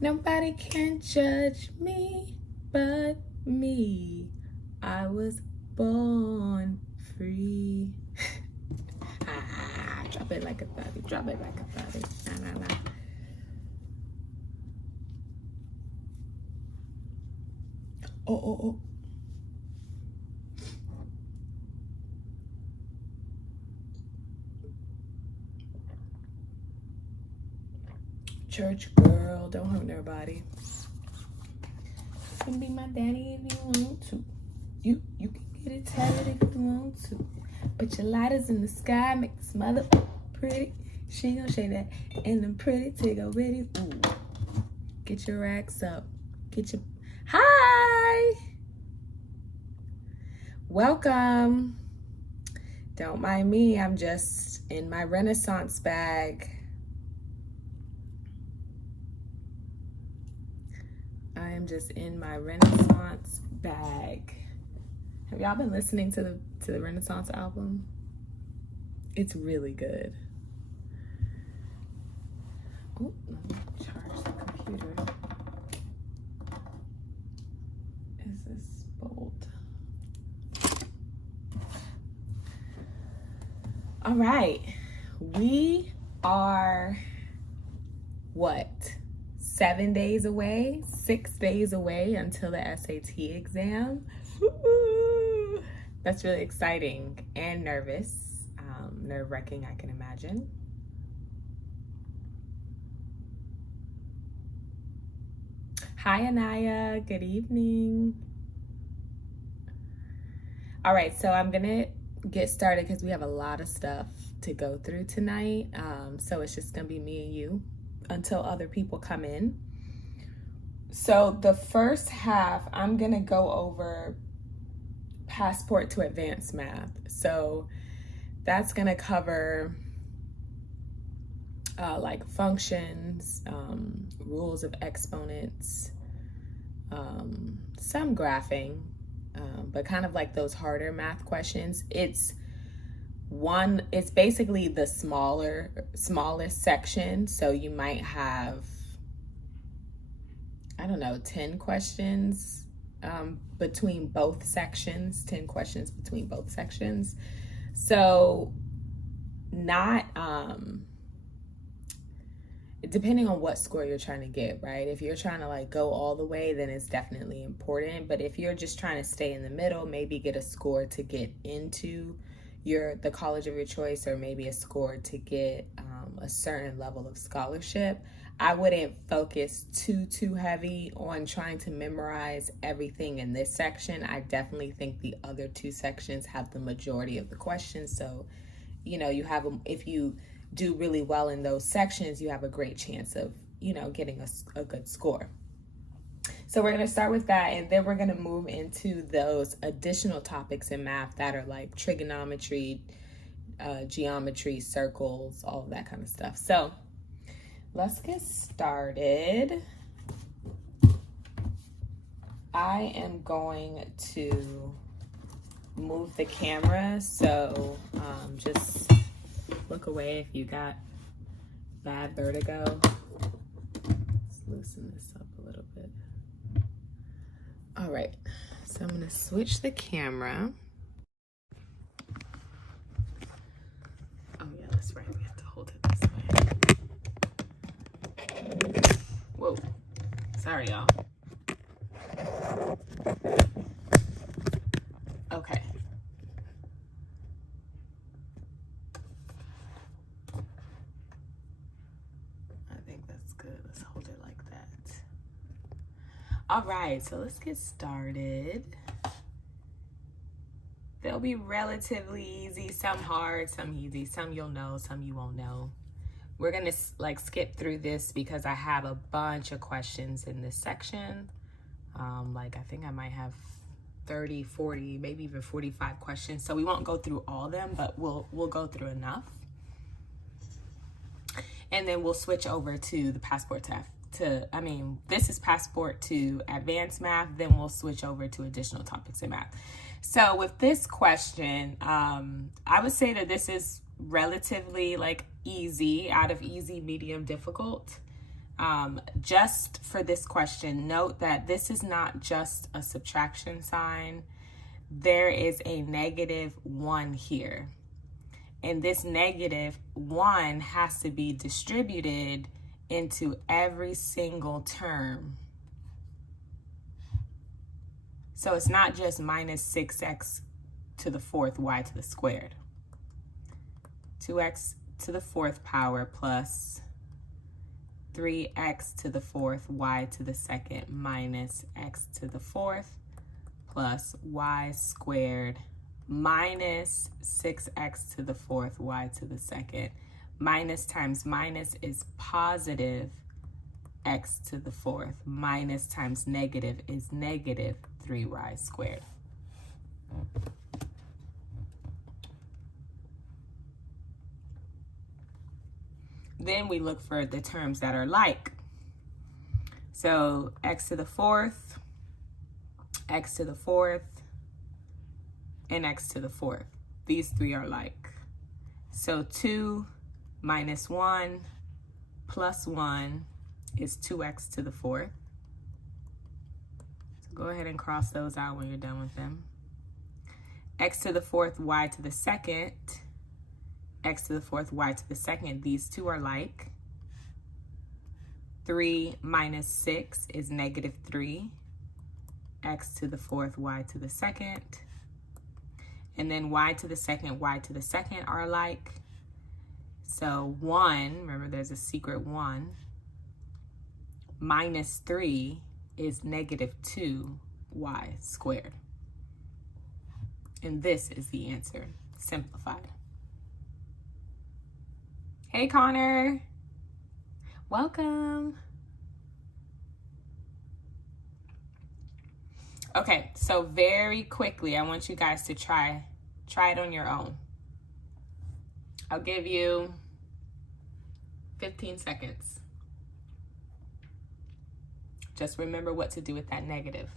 Nobody can judge me but me. I was born free. Drop it like a thotty, drop it like a thotty. Nah, nah, nah. Oh. Church girl, don't hurt nobody. You can be my daddy if you want to. You can get it tatted if you want to. But your lighters in the sky make this mother pretty. She gon' shake that and them pretty tigger with it. Ooh. Get your racks up. Get your hi. Welcome. Don't mind me. I'm just in my Renaissance bag. I am just in my Renaissance bag. Have y'all been listening to the Renaissance album? It's really good. Oh, let me charge the computer. Is this bold? All right, we are what? 7 days away, 6 days away until the SAT exam. Woo! That's really exciting and nervous. Nerve-wracking, I can imagine. Hi, Anaya. Good evening. All right, so I'm gonna get started because we have a lot of stuff to go through tonight. So it's just gonna be me and you until other people come in. So the first half, I'm gonna go over Passport to Advanced Math. So that's gonna cover like functions, rules of exponents, some graphing, but kind of like those harder math questions. It's basically the smallest section. So you might have, I don't know, 10 questions between both sections, 10 questions between both sections. So not, depending on what score you're trying to get, right? If you're trying to like go all the way, then it's definitely important. But if you're just trying to stay in the middle, maybe get a score to get into the college of your choice, or maybe a score to get a certain level of scholarship, I wouldn't focus too heavy on trying to memorize everything in this section. I definitely think the other two sections have the majority of the questions. So, you know, if you do really well in those sections, you have a great chance of, you know, getting a good score. So we're going to start with that, and then we're going to move into those additional topics in math that are like trigonometry, geometry, circles, all of that kind of stuff. So let's get started. I am going to move the camera, so just look away if you got bad vertigo. Let's loosen this up a little bit. All right, so I'm gonna switch the camera. Oh yeah, that's right, we have to hold it this way. Whoa, sorry y'all. Okay. I think that's good. Let's hold it like that. All right, so let's get started. They'll be relatively easy, some hard, some easy, some you'll know, some you won't know. We're gonna like skip through this because I have a bunch of questions in this section. Like I think I might have 30, 40, maybe even 45 questions. So we won't go through all of them, but we'll go through enough. And then we'll switch over to the Passport this is Passport to Advanced Math, then we'll switch over to additional topics in math. So with this question, I would say that this is relatively like easy, out of easy, medium, difficult. Just for this question, note that this is not just a subtraction sign. There is a -1 here. And this -1 has to be distributed into every single term. So it's not just minus 6x to the 4th y to the squared. 2x to the 4th power plus 3x to the 4th y to the 2nd minus x to the 4th plus y squared minus 6x to the 4th y to the 2nd. Minus times minus is positive x to the 4th. Minus times negative is negative 3y squared. Then we look for the terms that are like. So x to the 4th, x to the 4th, and x to the 4th. These three are like. So 2 minus 1 plus 1 is 2x to the 4th. So go ahead and cross those out when you're done with them. X to the 4th, y to the 2nd, x to the 4th, y to the 2nd. These two are like. 3 minus 6 is -3. X to the 4th, y to the 2nd. And then y to the 2nd, y to the 2nd are like. So 1, remember there's a secret 1, minus 3 is -2y squared. And this is the answer, simplified. Hey, Connor. Welcome. Okay, so very quickly, I want you guys to try it on your own. I'll give you 15 seconds. Just remember what to do with that negative.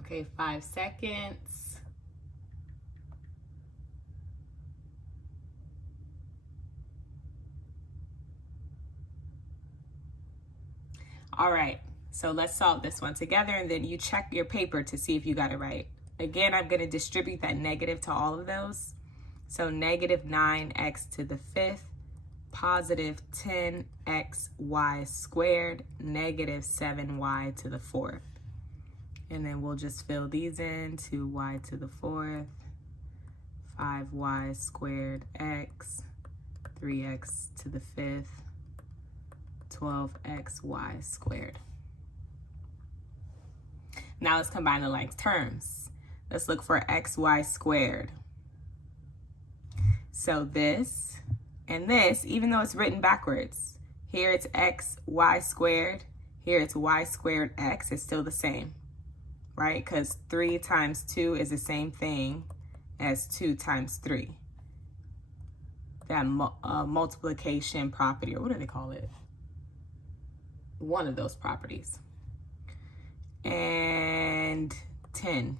Okay, 5 seconds. All right, so let's solve this one together, and then you check your paper to see if you got it right. Again, I'm going to distribute that negative to all of those. So -9x to the 5th, positive 10xy squared, -7y to the 4th. And then we'll just fill these in, 2y to the 4th, 5y squared x, 3x to the 5th, 12xy squared. Now let's combine the like terms. Let's look for xy squared. So this and this, even though it's written backwards, here it's xy squared, here it's y squared x, it's still the same, right? Because 3 times 2 is the same thing as 2 times 3. That multiplication property, or what do they call it? One of those properties. And 10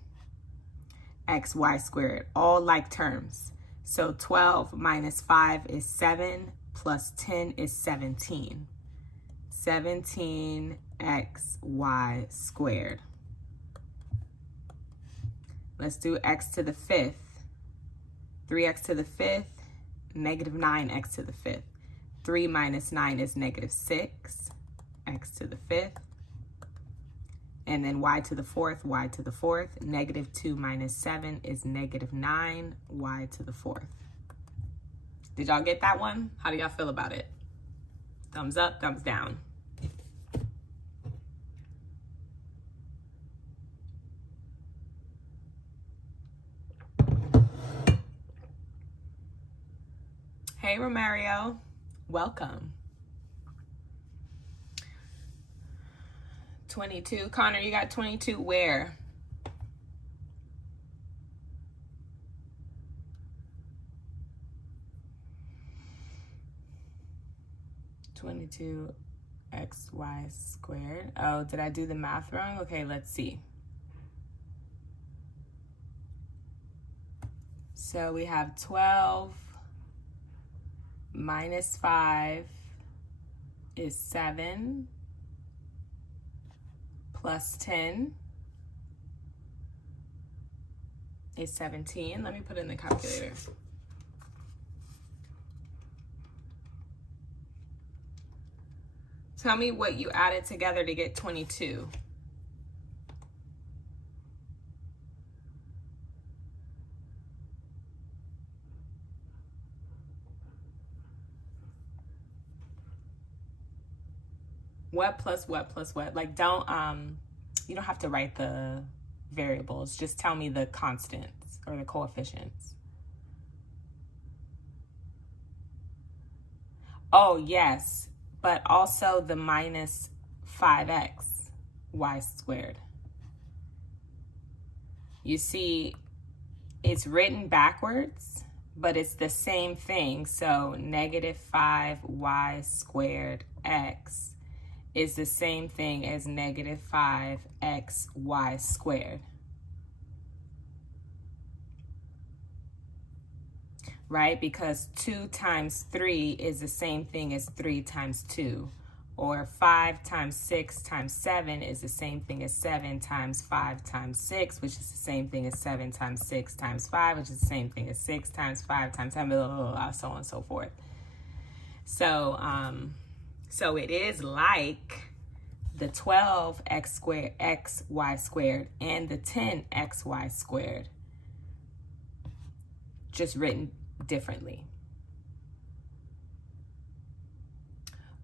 xy squared, all like terms. So 12 minus 5 is 7, plus 10 is 17. 17xy squared. Let's do x to the 5th. 3x to the 5th, -9x to the 5th. 3 minus 9 is -6, x to the 5th. And then y to the 4th, y to the 4th. -2 minus 7 is -9, y to the 4th. Did y'all get that one? How do y'all feel about it? Thumbs up, thumbs down. Hey, Romario. Welcome. 22. Connor, you got 22 where? 22xy squared. Oh, did I do the math wrong? Okay, let's see. So we have 12 minus 5 is 7 plus 10 is 17. Let me put it in the calculator. Tell me what you added together to get 22. What plus what plus what? Like, don't, you don't have to write the variables. Just tell me the constants or the coefficients. Oh, yes, but also the minus 5x y squared. You see, it's written backwards, but it's the same thing. So negative 5y squared x is the same thing as negative 5xy squared. Right? Because 2 times 3 is the same thing as 3 times 2. Or 5 times 6 times 7 is the same thing as 7 times 5 times 6, which is the same thing as 7 times 6 times 5, which is the same thing as 6 times 5 times 7, blah, blah, blah, so on and so forth. So, so it is like the 12x squared xy squared and the 10xy squared, just written differently.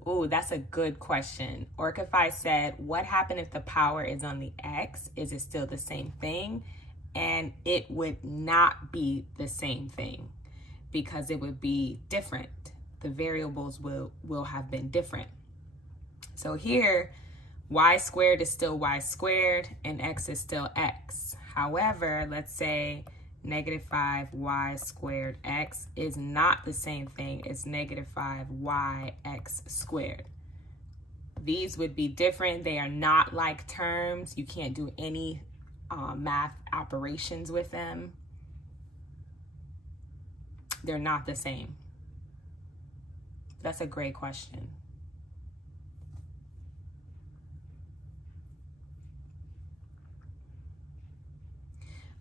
Ooh, that's a good question. Orcify said, what happened if the power is on the x? Is it still the same thing? And it would not be the same thing because it would be different. The variables will have been different. So here, y squared is still y squared and x is still x. However, let's say negative 5y squared x is not the same thing as negative 5yx squared. These would be different. They are not like terms. You can't do any math operations with them. They're not the same. That's a great question.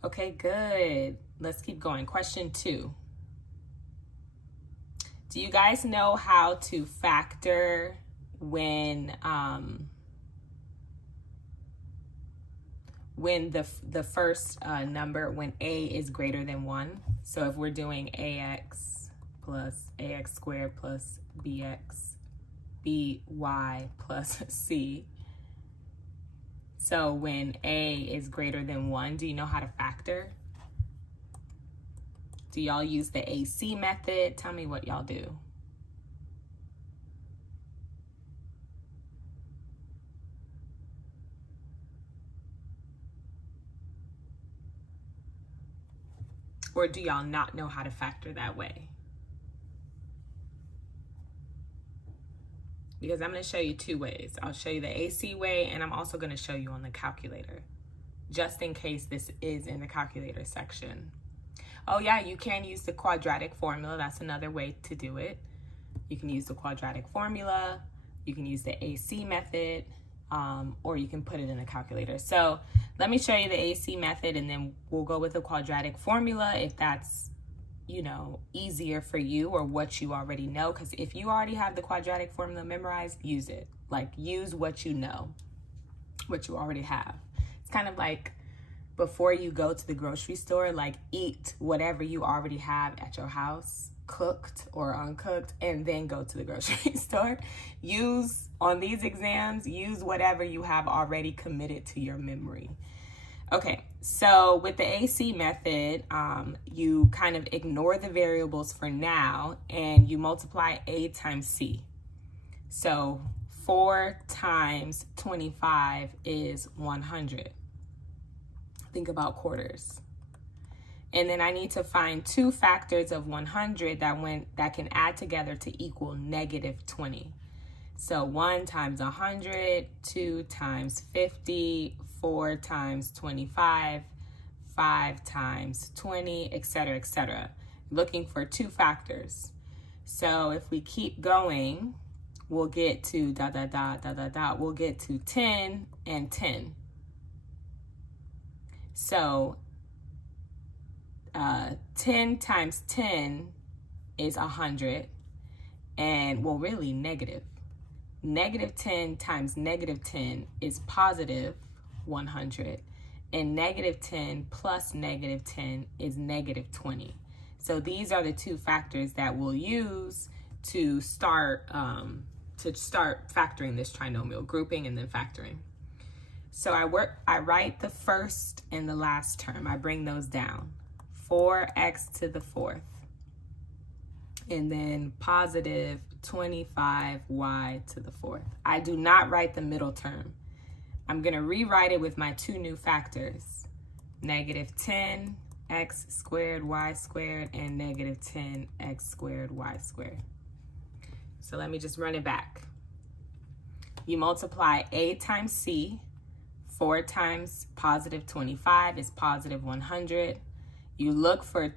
Okay, good. Let's keep going. Question 2. Do you guys know how to factor when the first number, when a is greater than 1? So if we're doing ax plus ax squared plus by plus c. So when a is greater than 1, do you know how to factor? Do y'all use the AC method? Tell me what y'all do. Or do y'all not know how to factor that way? Because I'm going to show you 2 ways. I'll show you the AC way, and I'm also going to show you on the calculator, just in case this is in the calculator section. Oh yeah, you can use the quadratic formula. That's another way to do it. You can use the quadratic formula, you can use the AC method, or you can put it in the calculator. So let me show you the AC method, and then we'll go with the quadratic formula if that's, you know, easier for you or what you already know. Because if you already have the quadratic formula memorized, use it. Like, use what you know, what you already have. It's kind of like before you go to the grocery store, like, eat whatever you already have at your house, cooked or uncooked, and then go to the grocery store. Use, on these exams, use whatever you have already committed to your memory. Okay, so with the AC method, you kind of ignore the variables for now, and you multiply A times C. So 4 times 25 is 100. Think about quarters. And then I need to find 2 factors of 100 that can add together to equal negative 20. So 1 times 100, 2 times 50, 4 times 25, 5 times 20, etc., etc. Looking for two factors. So if we keep going, we'll get to dot, dot, dot, dot, dot, dot. We'll get to 10 and 10. So 10 times 10 is 100. And, well, really negative. Negative 10 times negative 10 is positive 100. And negative 10 plus negative 10 is negative 20. So these are the two factors that we'll use to start factoring this trinomial, grouping and then factoring. So I write the first and the last term. I bring those down. 4x to the fourth. And then positive 25y to the fourth. I do not write the middle term. I'm going to rewrite it with my two new factors. Negative 10x squared y squared and negative 10x squared y squared. So let me just run it back. You multiply a times c. 4 times positive 25 is positive 100. You look for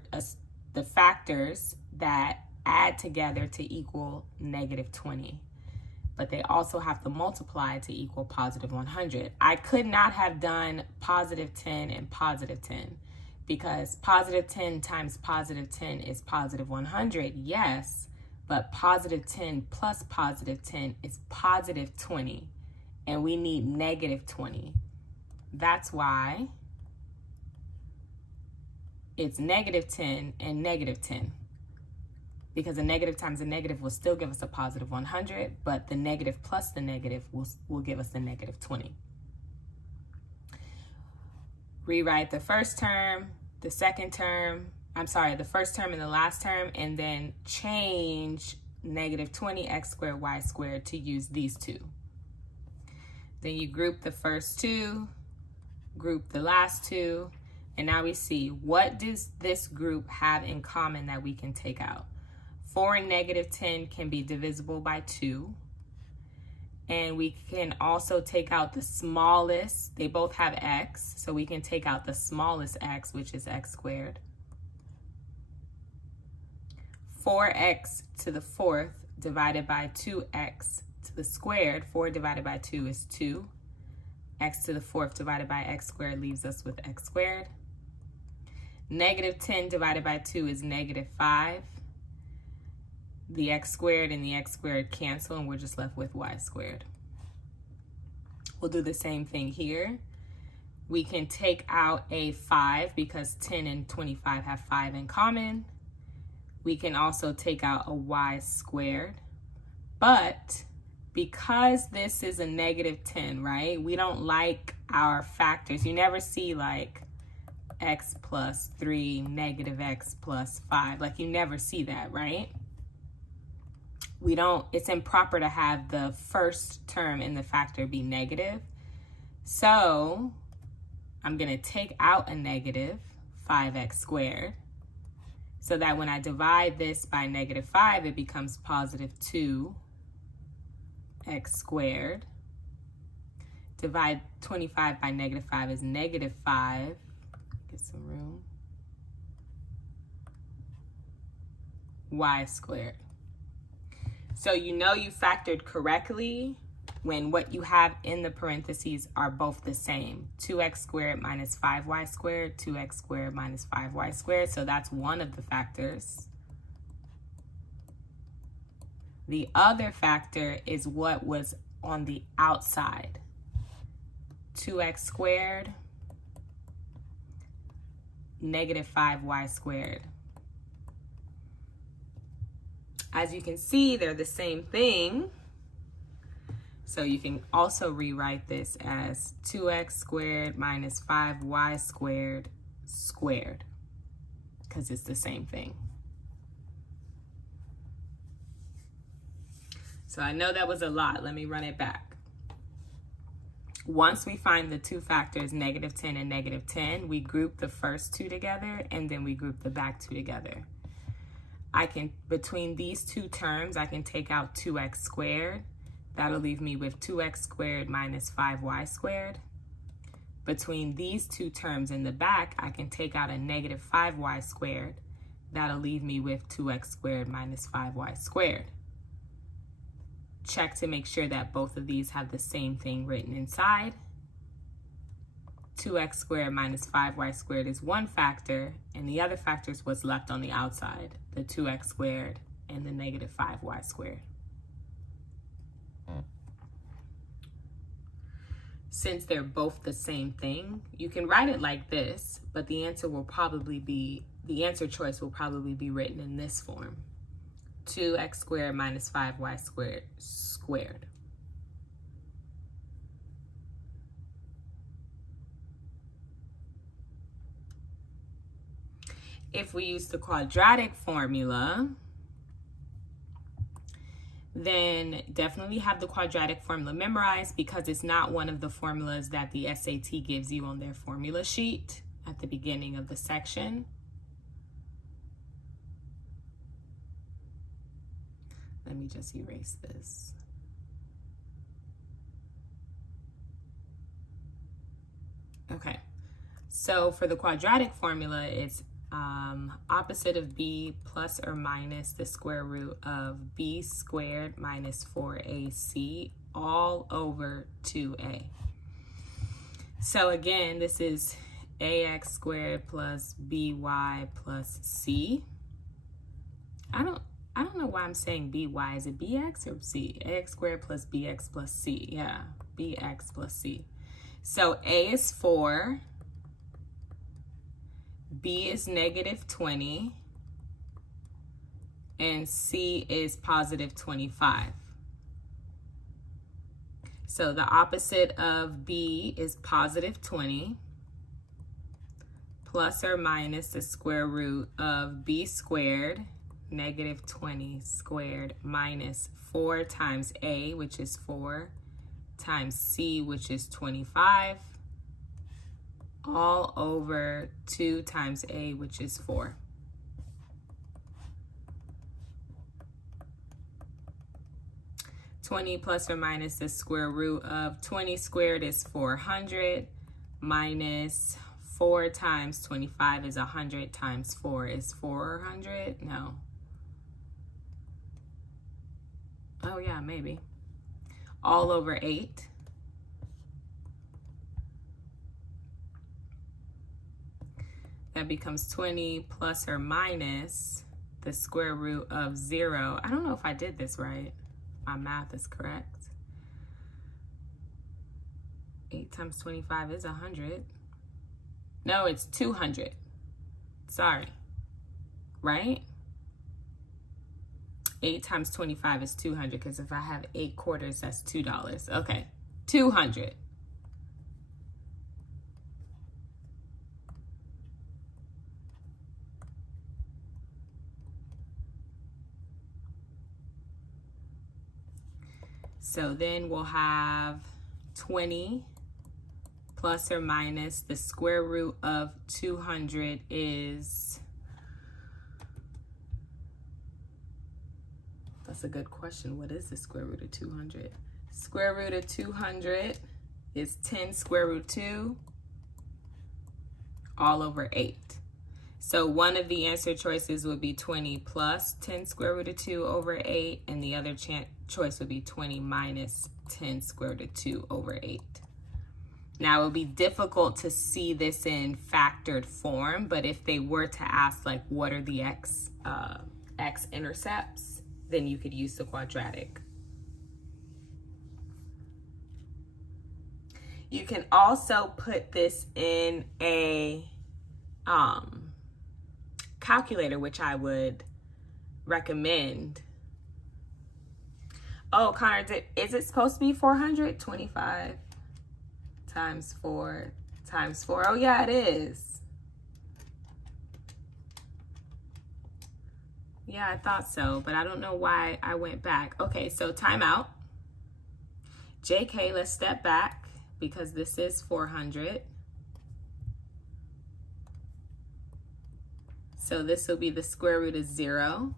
the factors that add together to equal negative 20. But they also have to multiply to equal positive 100. I could not have done positive 10 and positive 10 because positive 10 times positive 10 is positive 100, yes, but positive 10 plus positive 10 is positive 20, and we need negative 20. That's why it's negative 10 and negative 10. Because a negative times a negative will still give us a positive 100, but the negative plus the negative will give us the negative 20. Rewrite the first term, the second term, the first term and the last term, and then change negative 20x squared y squared to use these two. Then you group the first two, group the last two, and now we see what does this group have in common that we can take out. 4 and negative 10 can be divisible by 2. And we can also take out the smallest. They both have x, so we can take out the smallest x, which is x squared. 4x to the fourth divided by 2x to the squared. 4 divided by 2 is 2. X to the fourth divided by x squared leaves us with x squared. Negative 10 divided by 2 is negative 5. The x squared and the x squared cancel, and we're just left with y squared. We'll do the same thing here. We can take out a 5 because 10 and 25 have 5 in common. We can also take out a y squared. But because this is a negative 10, right? We don't like our factors. You never see like x plus 3, negative x plus 5. Like you never see that, right? It's improper to have the first term in the factor be negative. So I'm going to take out a negative 5x squared so that when I divide this by negative 5, it becomes positive 2x squared. Divide 25 by negative 5 is negative 5. Get some room. Y squared. So you know you factored correctly when what you have in the parentheses are both the same. 2x squared minus 5y squared, 2x squared minus 5y squared. So that's one of the factors. The other factor is what was on the outside. 2x squared, negative 5y squared. As you can see, they're the same thing. So you can also rewrite this as 2x squared minus 5y squared squared, because it's the same thing. So I know that was a lot. Let me run it back. Once we find the two factors, negative 10 and negative 10, we group the first two together, and then we group the back two together. Between these two terms, I can take out 2x squared. That'll leave me with 2x squared minus 5y squared. Between these two terms in the back, I can take out a negative 5y squared. That'll leave me with 2x squared minus 5y squared. Check to make sure that both of these have the same thing written inside. 2x squared minus 5y squared is one factor, and the other factor is what's left on the outside, the 2x squared and the negative 5y squared. Since they're both the same thing, you can write it like this, but the answer choice will probably be written in this form. 2x squared minus 5y squared. If we use the quadratic formula, then definitely have the quadratic formula memorized, because it's not one of the formulas that the SAT gives you on their formula sheet at the beginning of the section. Let me just erase this. Okay, so for the quadratic formula, it's opposite of b plus or minus the square root of b squared minus 4ac all over 2a. So again, this is ax squared plus by plus c. I don't know why I'm saying by. Is it bx or c? Ax squared plus bx plus c. Yeah, bx plus c. So a is 4. B is negative 20, and C is positive 25. So the opposite of B is positive 20, plus or minus the square root of B squared, negative 20 squared, minus 4 times A, which is 4, times C, which is 25, all over 2 times A, which is 4. Plus or minus the square root of 20 squared is 400, minus 4 times 25 is 100, times 4 is 400. No. Oh yeah, maybe. All over 8. That becomes 20 plus or minus the square root of 0. I don't know if I did this right. My math is correct. 8 times 25 is 100. No, it's 200. Sorry. Right? 8 times 25 is 200, because if I have 8 quarters, that's $2. Okay, 200. So then we'll have 20 plus or minus the square root of 200 is, that's a good question. What is the square root of 200? Square root of 200 is 10 square root 2 all over 8. So one of the answer choices would be 20 plus 10 square root of 2 over 8, and the other choice would be 20 minus 10 square root of 2 over 8. Now, it would be difficult to see this in factored form, but if they were to ask, like, what are the x-intercepts, then you could use the quadratic. You can also put this in a calculator, which I would recommend. Oh, Connor, is it supposed to be 400? 25 times 4 times 4. Oh, yeah, it is. Yeah, I thought so, but I don't know why I went back. Okay, so timeout. JK, let's step back, because this is 400. So this will be the square root of 0,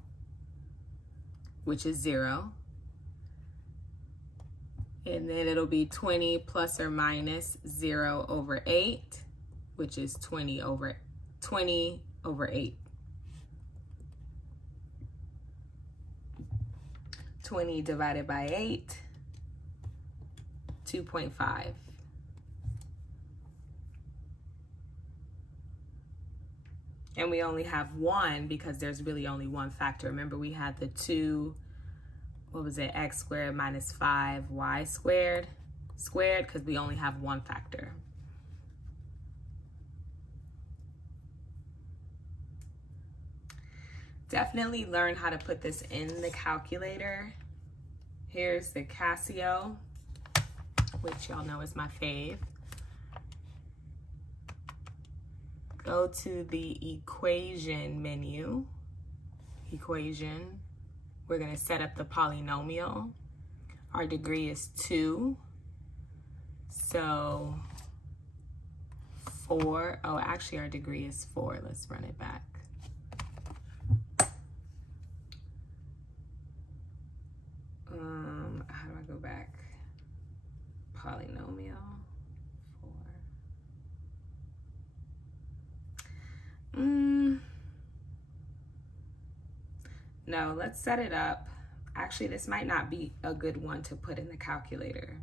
which is 0. And then it'll be 20 plus or minus 0 over 8, which is 20 over 8. 20 divided by 8, 2.5. And we only have 1 because there's really only one factor. Remember, we had the 2, what was it, x squared minus 5y squared, because we only have one factor. Definitely learn how to put this in the calculator. Here's the Casio, which y'all know is my fave. Go to the equation menu. Equation. We're going to set up the polynomial. Our degree is 2. So 4. Oh, actually our degree is 4. Let's run it back. How do I go back? Polynomial. 4. No, let's set it up. Actually, this might not be a good one to put in the calculator,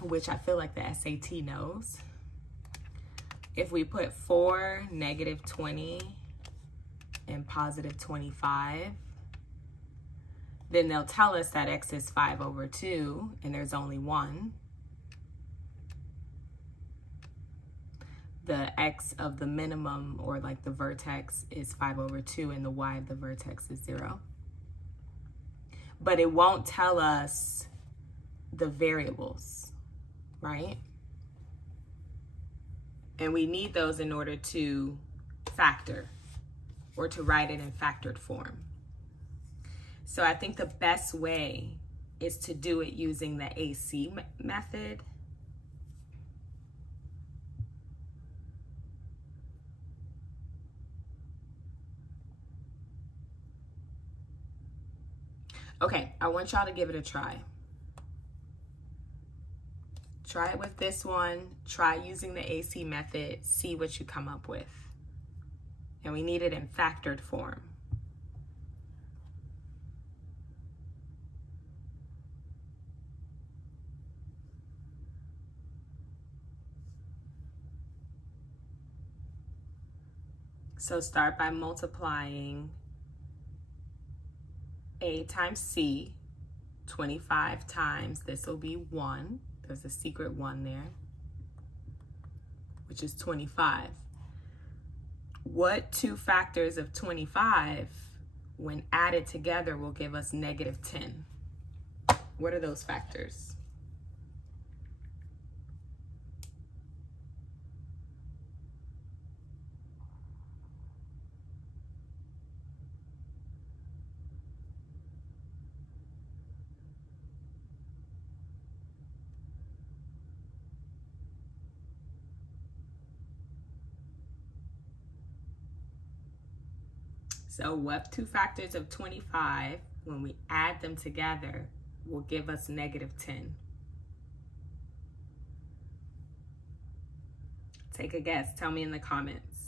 which I feel like the SAT knows. If we put 4, negative 20, and positive 25, then they'll tell us that x is 5 over 2, and there's only 1. The x of the minimum, or like the vertex, is 5 over 2, and the y of the vertex is 0. But it won't tell us the variables, right? And we need those in order to factor, or to write it in factored form. So I think the best way is to do it using the AC method. Okay, I want y'all to give it a try. Try it with this one. Try using the AC method. See what you come up with. And we need it in factored form. So start by multiplying A times C, 25 times, this will be 1. There's a secret 1 there, which is 25. What two factors of 25, when added together, will give us negative 10? What are those factors? So what two factors of 25, when we add them together, will give us negative 10? Take a guess. Tell me in the comments.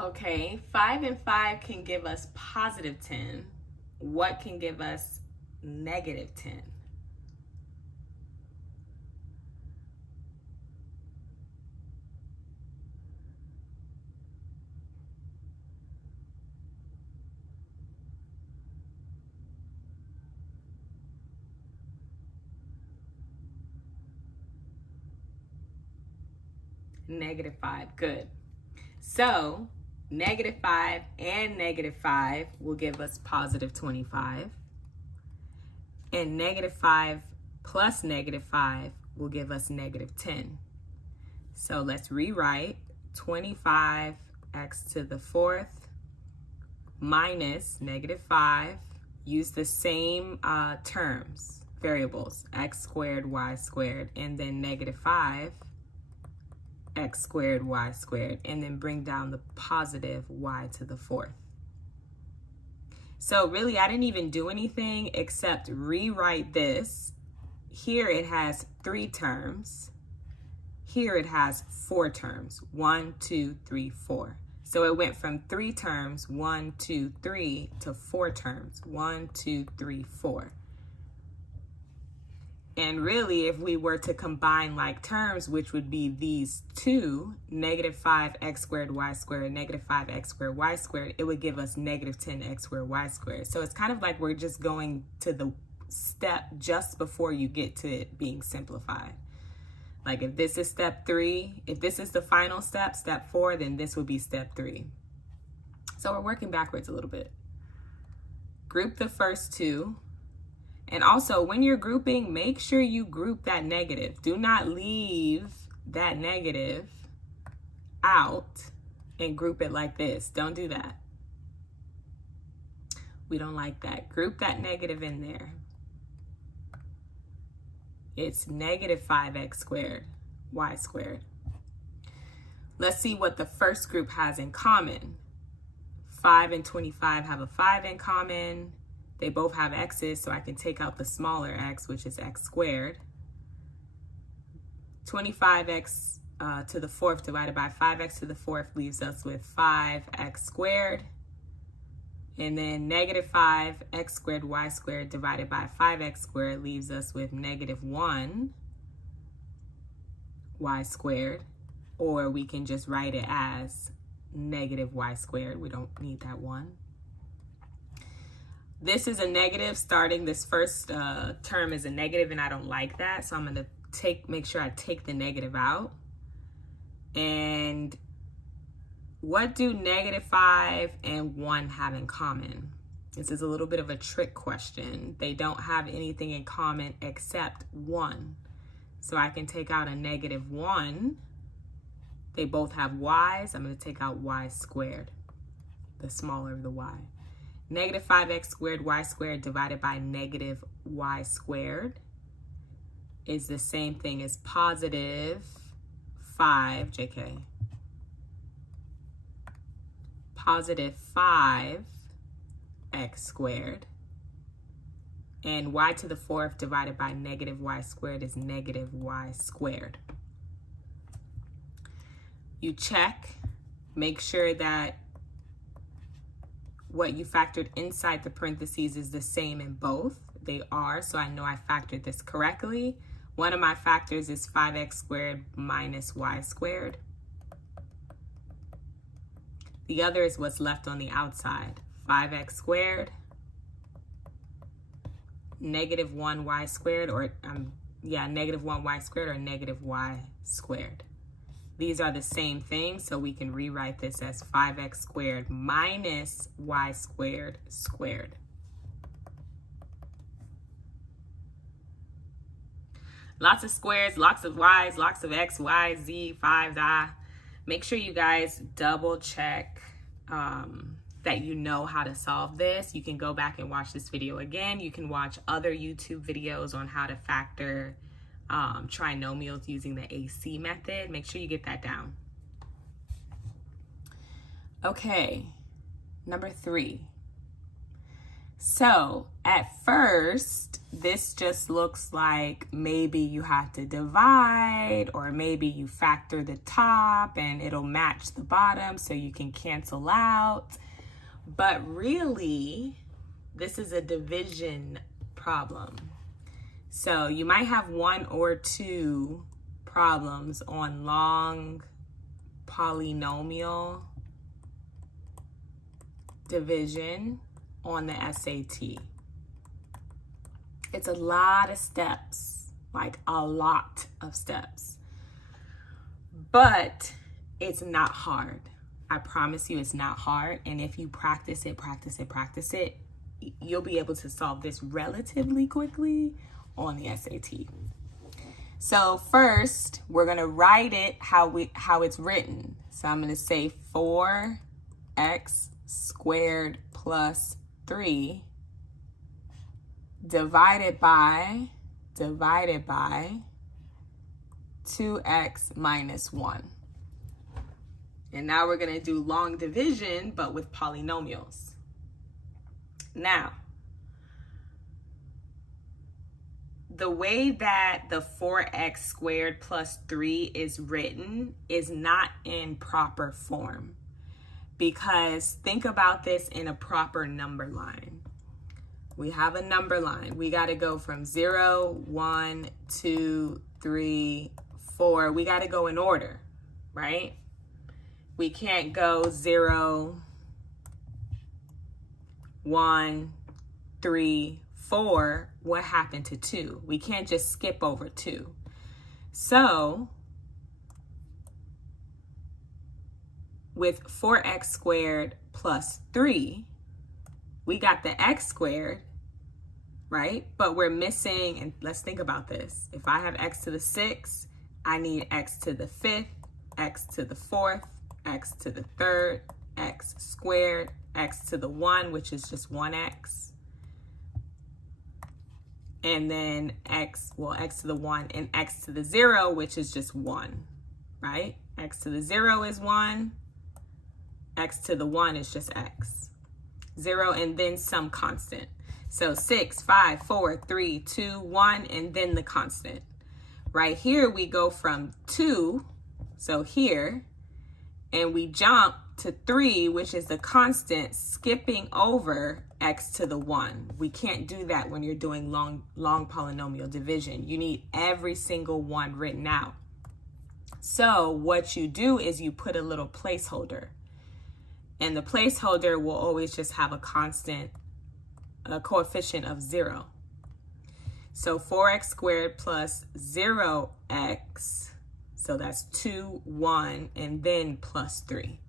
Okay, 5 and 5 can give us positive 10. What can give us negative 10? Negative 5, good. So negative 5 and negative 5 will give us positive 25. And negative 5 plus negative 5 will give us negative 10. So let's rewrite 25x to the 4th minus negative 5. Use the same terms, variables, x squared, y squared, and then negative 5, x squared, y squared, and then bring down the positive y to the 4th. So really, I didn't even do anything except rewrite this. Here it has 3 terms. Here it has 4 terms, 1, 2, 3, 4. So it went from 3 terms, 1, 2, 3, to 4 terms, 1, 2, 3, 4. And really, if we were to combine like terms, which would be these two, negative 5x squared y squared, negative 5x squared y squared, it would give us negative 10x squared y squared. So it's kind of like we're just going to the step just before you get to it being simplified. Like if this is step 3, if this is the final step, step 4, then this would be step 3. So we're working backwards a little bit. Group the first two. And also when you're grouping, make sure you group that negative. Do not leave that negative out and group it like this. Don't do that. We don't like that. Group that negative in there. It's negative 5x squared, y squared. Let's see what the first group has in common. 5 and 25 have a 5 in common. They both have x's, so I can take out the smaller x, which is x squared. 25x to the 4th divided by 5x to the 4th leaves us with 5x squared. And then negative 5x squared y squared divided by 5x squared leaves us with negative 1 y squared. Or we can just write it as negative y squared. We don't need that 1. This is a negative starting. This first term is a negative, and I don't like that. So I'm going to make sure I take the negative out. And what do negative 5 and 1 have in common? This is a little bit of a trick question. They don't have anything in common except 1. So I can take out a negative 1. They both have y's. I'm going to take out y squared, the smaller of the y. Negative 5x squared y squared divided by negative y squared is the same thing as positive 5, JK. Positive 5x squared. And y to the 4th divided by negative y squared is negative y squared. You check, make sure that what you factored inside the parentheses is the same in both. They are, so I know I factored this correctly. One of my factors is 5x squared minus y squared. The other is what's left on the outside. 5x squared, negative 1y squared, or negative 1y squared or negative y squared. These are the same thing, so we can rewrite this as 5x squared minus y squared squared. Lots of squares, lots of y's, lots of x, y, z, 5's, I. Make sure you guys double check that you know how to solve this. You can go back and watch this video again. You can watch other YouTube videos on how to factor trinomials using the AC method. Make sure you get that down. Okay, number 3. So at first, this just looks like maybe you have to divide, or maybe you factor the top and it'll match the bottom so you can cancel out. But really, this is a division problem. So you might have 1 or 2 problems on long polynomial division on the SAT. It's a lot of steps, like a lot of steps, but it's not hard. I promise you it's not hard. And if you practice it, you'll be able to solve this relatively quickly on the SAT. So first, we're going to write it how it's written. So I'm going to say 4x squared plus 3 divided by 2x minus 1. And now we're going to do long division, but with polynomials. Now, the way that the 4x squared plus 3 is written is not in proper form, because think about this in a proper number line. We have a number line. We got to go from 0, 1, 2, 3, 4. We got to go in order, right? We can't go 0, 1, 3, 4. What happened to 2? We can't just skip over 2. So with 4x squared plus 3, we got the x squared, right? But we're missing, and let's think about this. If I have x to the 6, I need x to the 5th, x to the 4th, x to the 3rd, x squared, x to the 1, which is just 1x. And then x to the 1, and x to the 0, which is just 1, right? X to the 0 is 1. X to the 1 is just x. 0 and then some constant. So 6, 5, 4, 3, 2, 1, and then the constant. Right here we go from 2, so here, and we jump to 3, which is the constant, skipping over x to the 1. We can't do that when you're doing long polynomial division. You need every single one written out. So what you do is you put a little placeholder. And the placeholder will always just have a constant, a coefficient of 0. So 4x squared plus 0x, so that's 2, 1, and then plus 3.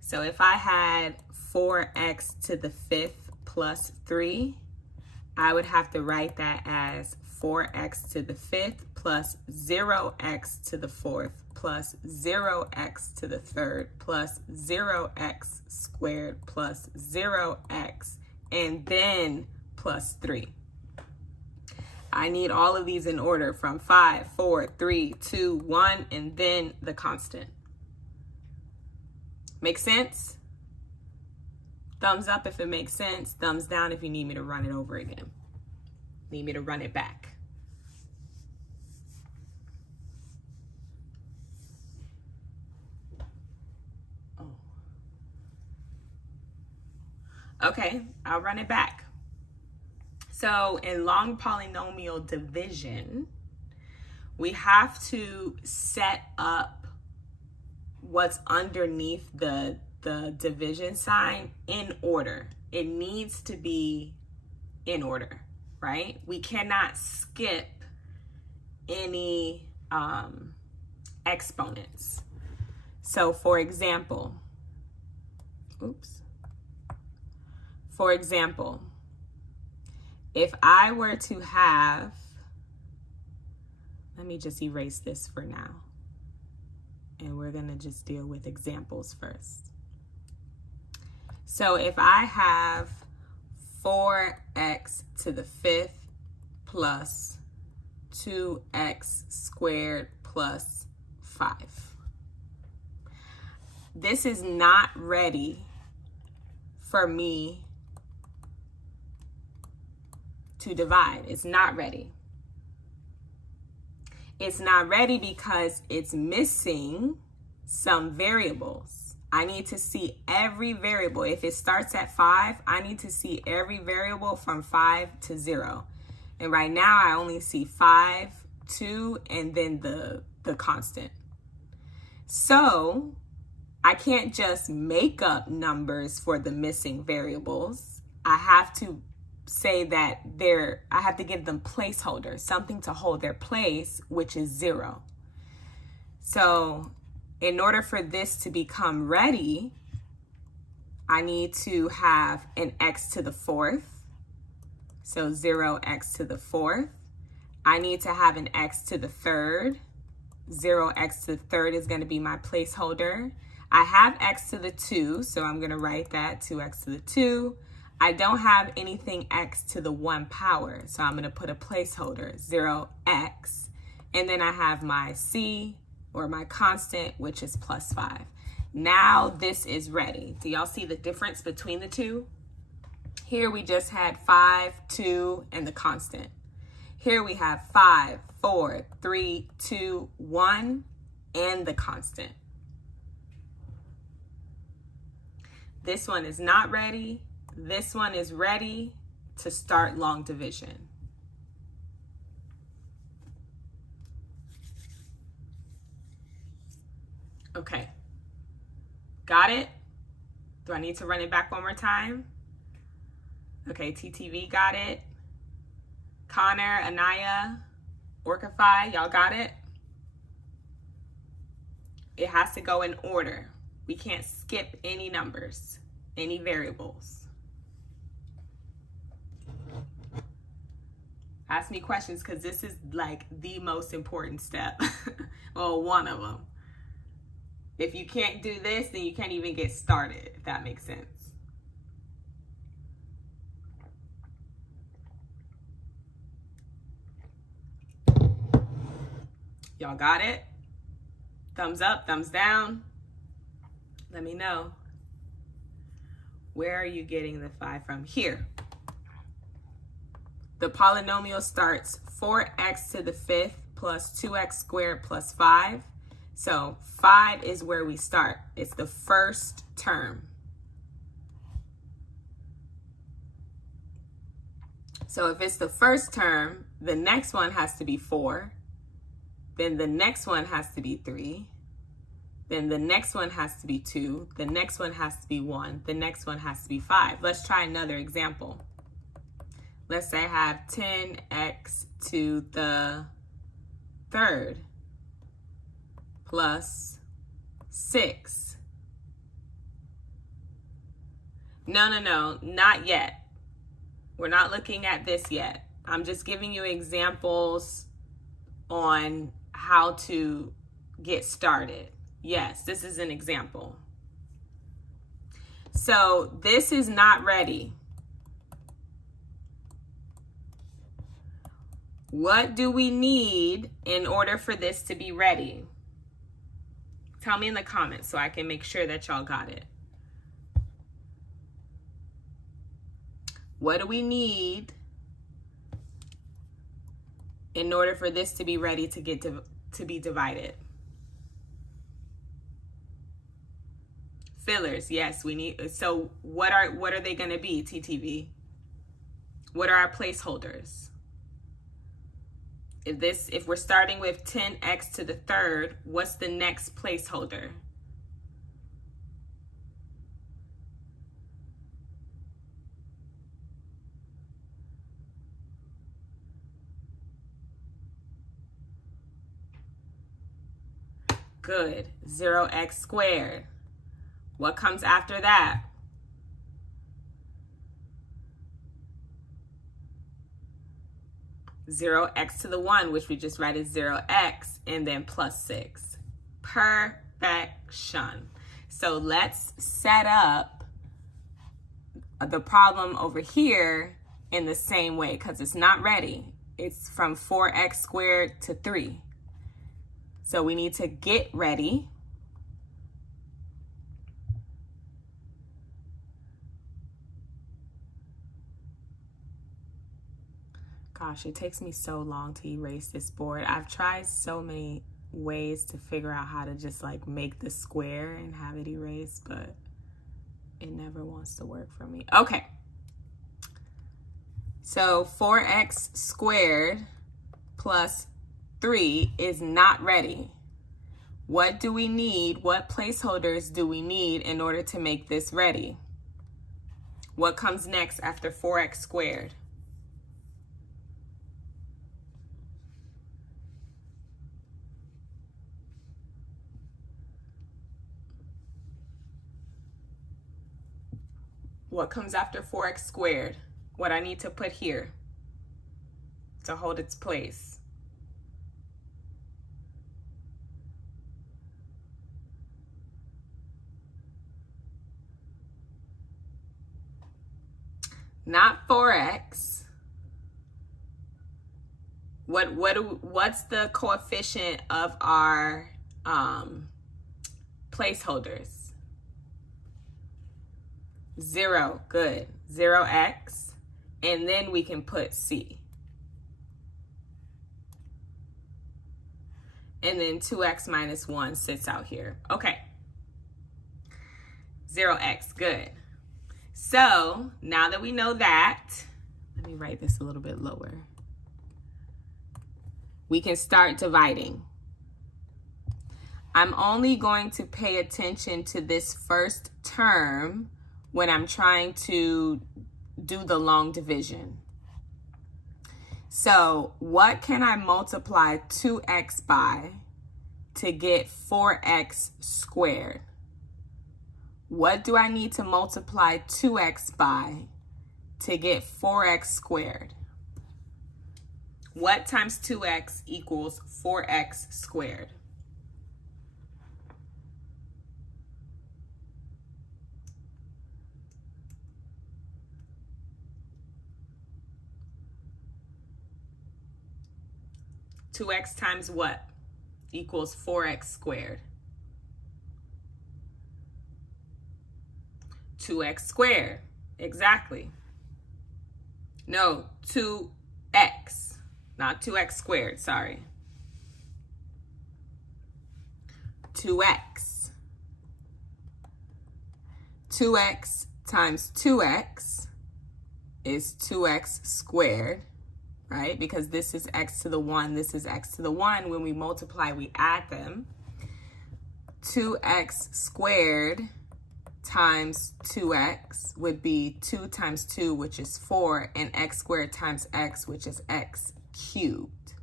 So if I had 4x to the 5th plus 3, I would have to write that as 4x to the 5th plus 0x to the 4th plus 0x to the 3rd plus 0x squared plus 0x and then plus 3. I need all of these in order from 5, 4, 3, 2, 1, and then the constant. Make sense? Thumbs up if it makes sense. Thumbs down if you need me to run it over again. Need me to run it back. Okay, I'll run it back. So in long polynomial division, we have to set up what's underneath the division sign in order. It needs to be in order, right? We cannot skip any exponents. So for example, if I were to have, let me just erase this for now. And we're gonna just deal with examples first. So if I have 4x to the 5th plus 2x squared plus 5. This is not ready for me to divide. It's not ready. It's not ready because it's missing some variables. I need to see every variable. If it starts at 5, I need to see every variable from 5 to 0. And right now I only see 5, 2, and then the constant. So I can't just make up numbers for the missing variables. I have to say that I have to give them placeholders, something to hold their place, which is 0. So in order for this to become ready, I need to have an x to the 4th. So 0x to the 4th. I need to have an x to the third. 0x to the third is going to be my placeholder. I have x to the 2, so I'm going to write that 2x to the 2. I don't have anything x to the 1 power, so I'm going to put a placeholder, 0x. And then I have my c, or my constant, which is plus 5. Now this is ready. Do y'all see the difference between the two? Here we just had 5, 2, and the constant. Here we have 5, 4, 3, 2, 1, and the constant. This one is not ready. This one is ready to start long division. Okay. Got it? Do I need to run it back one more time? Okay, TTV got it. Connor, Anaya, Orcify, y'all got it? It has to go in order. We can't skip any numbers, any variables. Ask me questions because this is like the most important step. Well, one of them. If you can't do this, then you can't even get started, if that makes sense. Y'all got it? Thumbs up, thumbs down. Let me know. Where are you getting the 5 from? Here. The polynomial starts 4x to the 5th plus 2x squared plus 5. So 5 is where we start. It's the first term. So if it's the first term, the next one has to be 4. Then the next one has to be 3. Then the next one has to be 2. The next one has to be 1. The next one has to be 5. Let's try another example. Let's say I have 10x to the third plus 6. No, not yet. We're not looking at this yet. I'm just giving you examples on how to get started. Yes, this is an example. So this is not ready. What do we need in order for this to be ready? Tell me in the comments so I can make sure that y'all got it. What do we need in order for this to be ready to get to be divided? Fillers, yes, we need. So what are they going to be, TTV? What are our placeholders? If we're starting with 10x to the third, what's the next placeholder? Good. 0x squared. What comes after that? Zero x to the 1, which we just write as 0x, and then plus 6. Perfection. So let's set up the problem over here in the same way because it's not ready. It's from 4x squared to 3. So we need to get ready. Gosh, it takes me so long to erase this board. I've tried so many ways to figure out how to just like make the square and have it erased, but it never wants to work for me. Okay. So 4x squared plus 3 is not ready. What do we need? What placeholders do we need in order to make this ready? What comes next after 4x squared? What comes after 4x squared? What I need to put here? to hold its place. Not 4x. What's the coefficient of our placeholders? 0. Good. 0x. And then we can put c. And then 2x minus 1 sits out here. Okay. 0x. Good. So now that we know that, let me write this a little bit lower. We can start dividing. I'm only going to pay attention to this first term when I'm trying to do the long division. So what can I multiply 2x by to get 4x squared? What do I need to multiply 2x by to get 4x squared? What times 2x equals 4x squared? Two x times what equals 4x squared? 2x squared. Exactly. No, 2x. Not 2x squared, sorry. 2x. 2x times 2x is 2x squared, right? Because this is x to the 1, this is x to the 1. When we multiply, we add them. 2x squared times 2x would be 2 times 2, which is 4, and x squared times x, which is x cubed.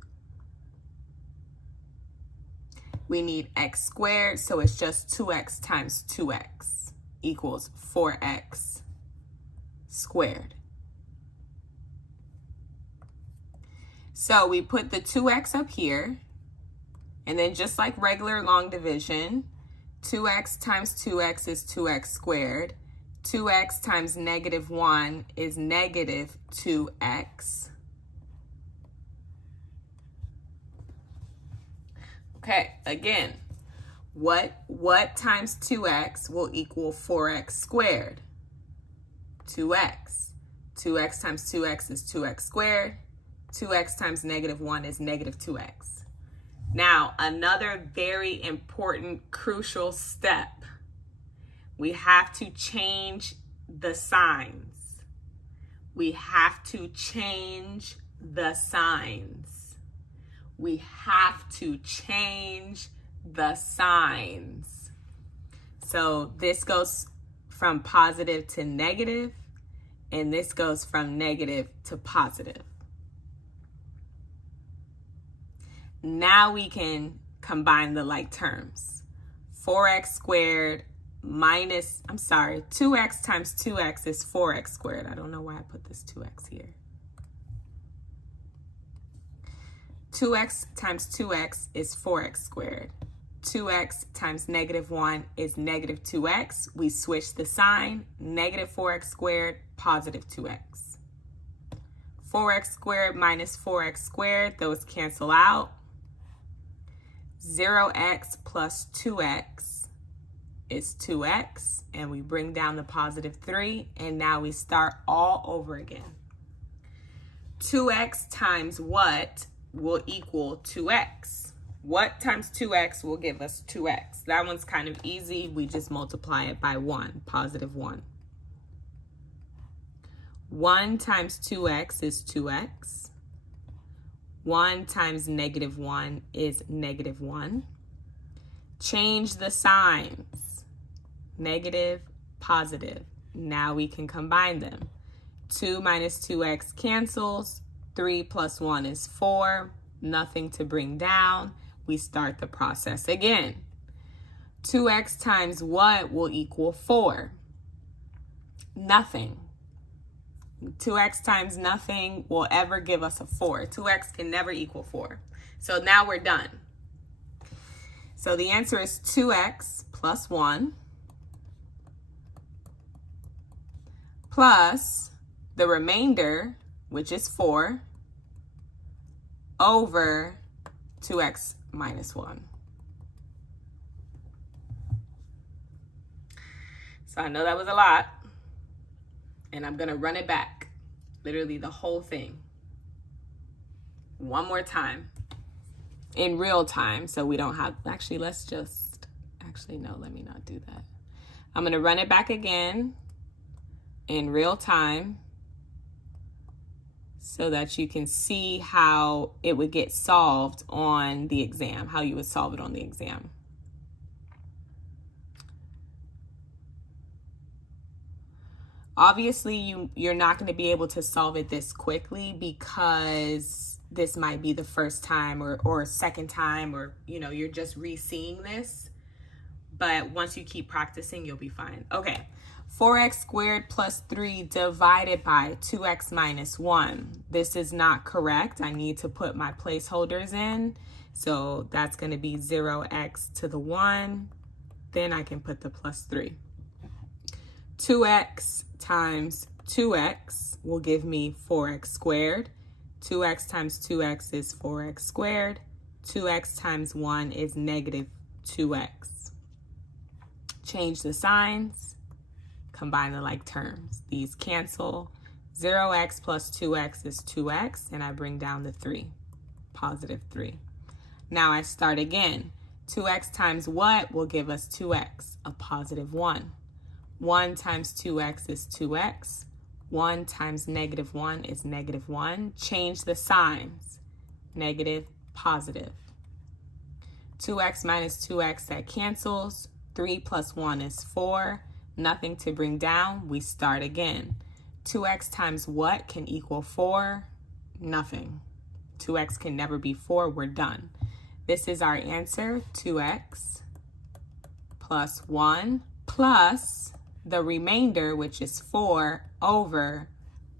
We need x squared, so it's just 2x times 2x equals 4x squared. So we put the 2x up here, and then just like regular long division, 2x times 2x is 2x squared. 2x times negative 1 is negative 2x. Okay, again, what times 2x will equal 4x squared? 2x. 2x times 2x is 2x squared. 2x times negative 1 is negative 2x. Now, another very important, crucial step. We have to change the signs. We have to change the signs. We have to change the signs. So this goes from positive to negative, and this goes from negative to positive. Now we can combine the like terms. 4x squared minus, 2x times 2x is 4x squared. I don't know why I put this 2x here. 2x times 2x is 4x squared. 2x times negative 1 is negative 2x. We switch the sign. Negative 4x squared, positive 2x. 4x squared minus 4x squared, those cancel out. 0x plus 2x is 2x, and we bring down the positive 3, and now we start all over again. 2x times what will equal 2x? What times 2x will give us 2x? That one's kind of easy. We just multiply it by 1, positive 1. 1 times 2x is 2x. 1 times negative 1 is negative 1. Change the signs. Negative, positive. Now we can combine them. 2 minus 2x cancels. 3 plus 1 is 4. Nothing to bring down. We start the process again. 2x times what will equal 4? Nothing. 2x times nothing will ever give us a 4. 2x can never equal 4. So now we're done. So the answer is 2x plus 1 plus the remainder, which is 4, over 2x minus 1. So I know that was a lot, and I'm gonna run it back, literally the whole thing, one more time in real time, so we don't have, actually, no, let me not do that. I'm gonna run it back again in real time so that you can see how it would get solved on the exam, how you would solve it on the exam. Obviously, you're not going to be able to solve it this quickly because this might be the first time or second time, or you're just re-seeing this. But once you keep practicing, you'll be fine. Okay, 4x squared plus 3 divided by 2x minus 1. This is not correct. I need to put my placeholders in. So that's going to be 0x to the 1. Then I can put the plus 3. 2x times 2x will give me 4x squared. 2x times 2x is 4x squared. 2x times 1 is negative 2x. Change the signs, combine the like terms. These cancel. 0x plus 2x is 2x, and I bring down the 3, positive 3. Now I start again. 2x times what will give us 2x? A positive 1. 1 times 2x is 2x. 1 times negative 1 is negative 1. Change the signs. Negative, positive. 2x minus 2x, that cancels. 3 plus 1 is 4. Nothing to bring down. We start again. 2x times what can equal 4? Nothing. 2x can never be 4. We're done. This is our answer, 2x plus 1 plus the remainder, which is 4, over,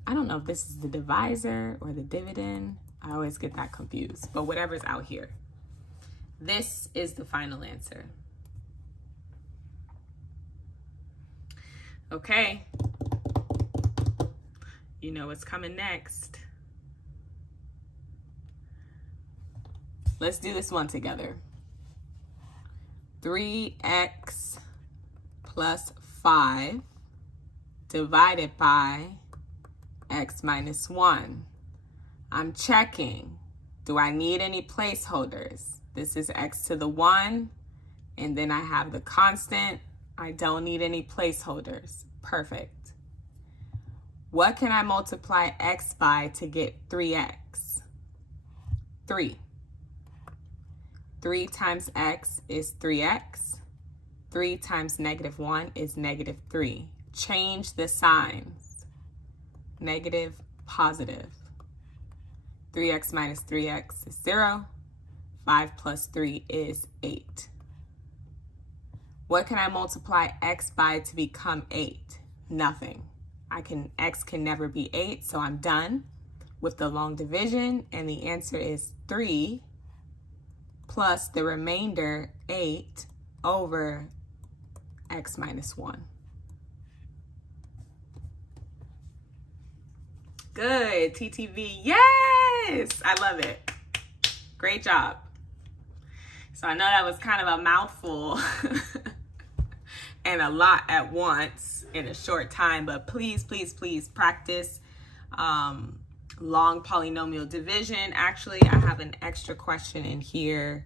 I don't know if this is the divisor or the dividend. I always get that confused, but whatever's out here. This is the final answer. Okay. You know what's coming next. Let's do this one together. 3x plus 5 divided by x minus 1. I'm checking. Do I need any placeholders? This is x to the 1, and then I have the constant. I don't need any placeholders. Perfect. What can I multiply x by to get 3x? 3. 3 times x is 3x. 3 times negative 1 is negative 3. Change the signs. Negative, positive. 3x minus 3x is 0. 5 plus 3 is 8. What can I multiply x by to become 8? Nothing. X can never be 8, so I'm done with the long division, and the answer is 3 plus the remainder, 8, over x minus 1. Good, TTV, yes! I love it. Great job. So I know that was kind of a mouthful and a lot at once in a short time, but please, please, please practice long polynomial division. Actually, I have an extra question in here.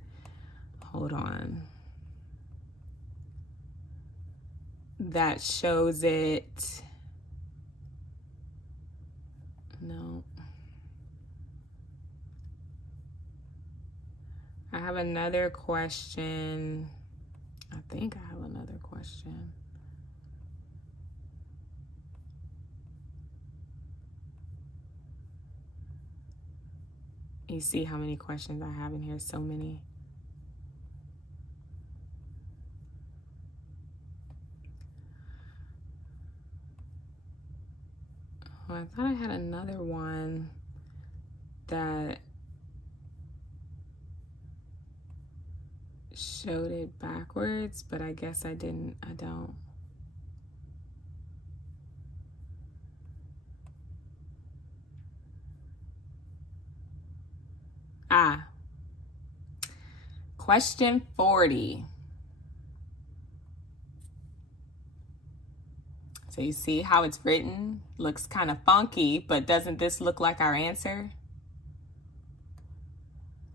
Hold on. That shows it. No. I have another question. I think I have another question. You see how many questions I have in here? So many. Oh, I thought I had another one that showed it backwards, but I guess I didn't. I don't. Question 40. So you see how it's written? Looks kind of funky, but doesn't this look like our answer?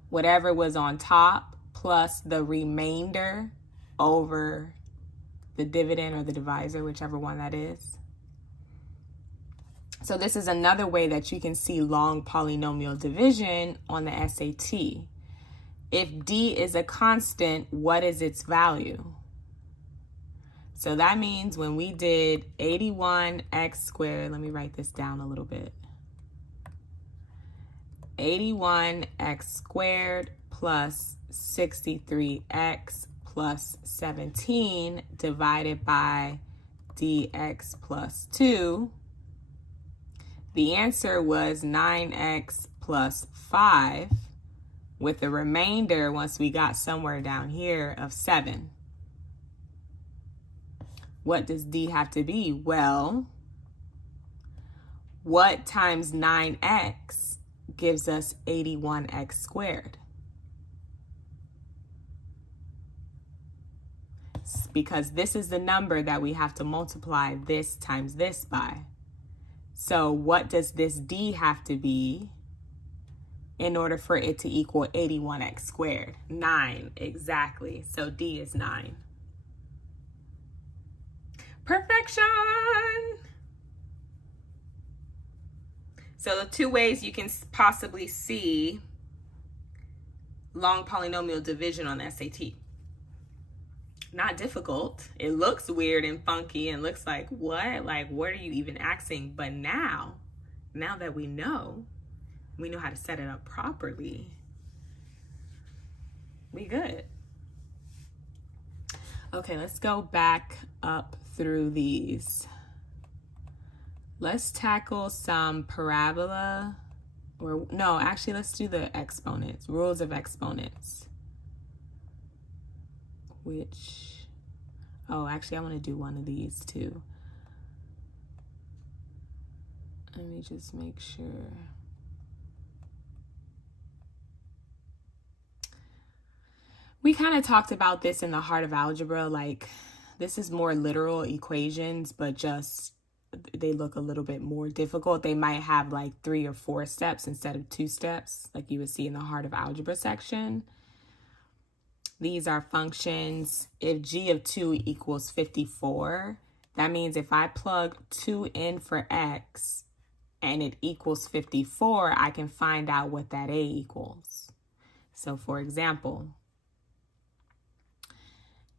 Whatever was on top plus the remainder over the dividend or the divisor, whichever one that is. So this is another way that you can see long polynomial division on the SAT. If D is a constant, what is its value? So that means when we did 81x squared, let me write this down a little bit. 81x squared plus 63x plus 17 divided by dx plus 2. The answer was 9x plus 5, with the remainder, once we got somewhere down here, of 7. What does D have to be? Well, what times 9x gives us 81x squared? Because this is the number that we have to multiply this times this by. So what does this D have to be in order for it to equal 81x squared? 9, exactly. So D is 9. Perfection! So the two ways you can possibly see long polynomial division on the SAT. Not difficult. It looks weird and funky and looks like, what? Like, what are you even asking? But now that we know how to set it up properly, we good. Okay, let's go back up through these. Let's tackle some parabola, or no, actually let's do the exponents, rules of exponents. Actually I want to do one of these too. Let me just make sure. We kind of talked about this in the heart of algebra, like this is more literal equations, but just they look a little bit more difficult. They might have like 3 or 4 steps instead of 2 steps, like you would see in the heart of algebra section. These are functions. If g of 2 equals 54, that means if I plug 2 in for x and it equals 54, I can find out what that a equals. So for example,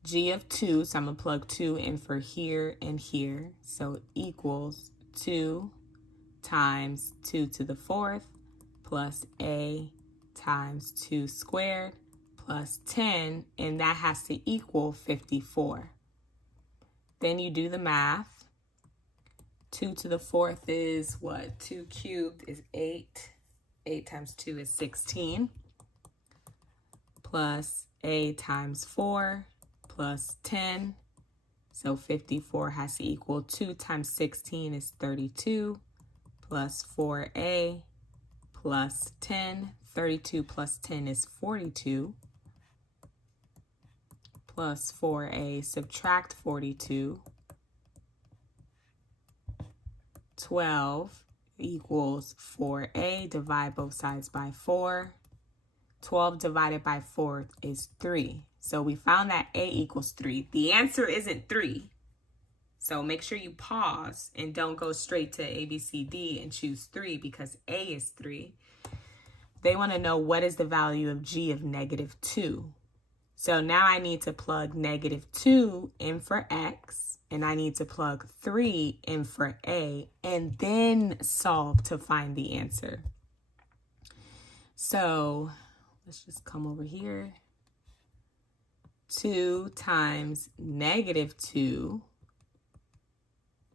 g of 2, so I'm going to plug 2 in for here and here. So equals 2 times 2 to the 4th plus a times 2 squared plus 10, and that has to equal 54. Then you do the math. 2 to the 4th is what? 2 cubed is 8. 8 times 2 is 16. Plus a times 4 plus 10. So 54 has to equal 2 times 16 is 32. Plus 4a plus 10. 32 plus 10 is 42. Plus 4a, subtract 42. 12 equals 4a, divide both sides by 4. 12 divided by 4 is 3. So we found that a equals 3. The answer isn't 3. So make sure you pause and don't go straight to A, B, C, D and choose 3 because a is 3. They want to know what is the value of g of -2. So now I need to plug -2 in for x, and I need to plug 3 in for a, and then solve to find the answer. So let's just come over here. 2 times -2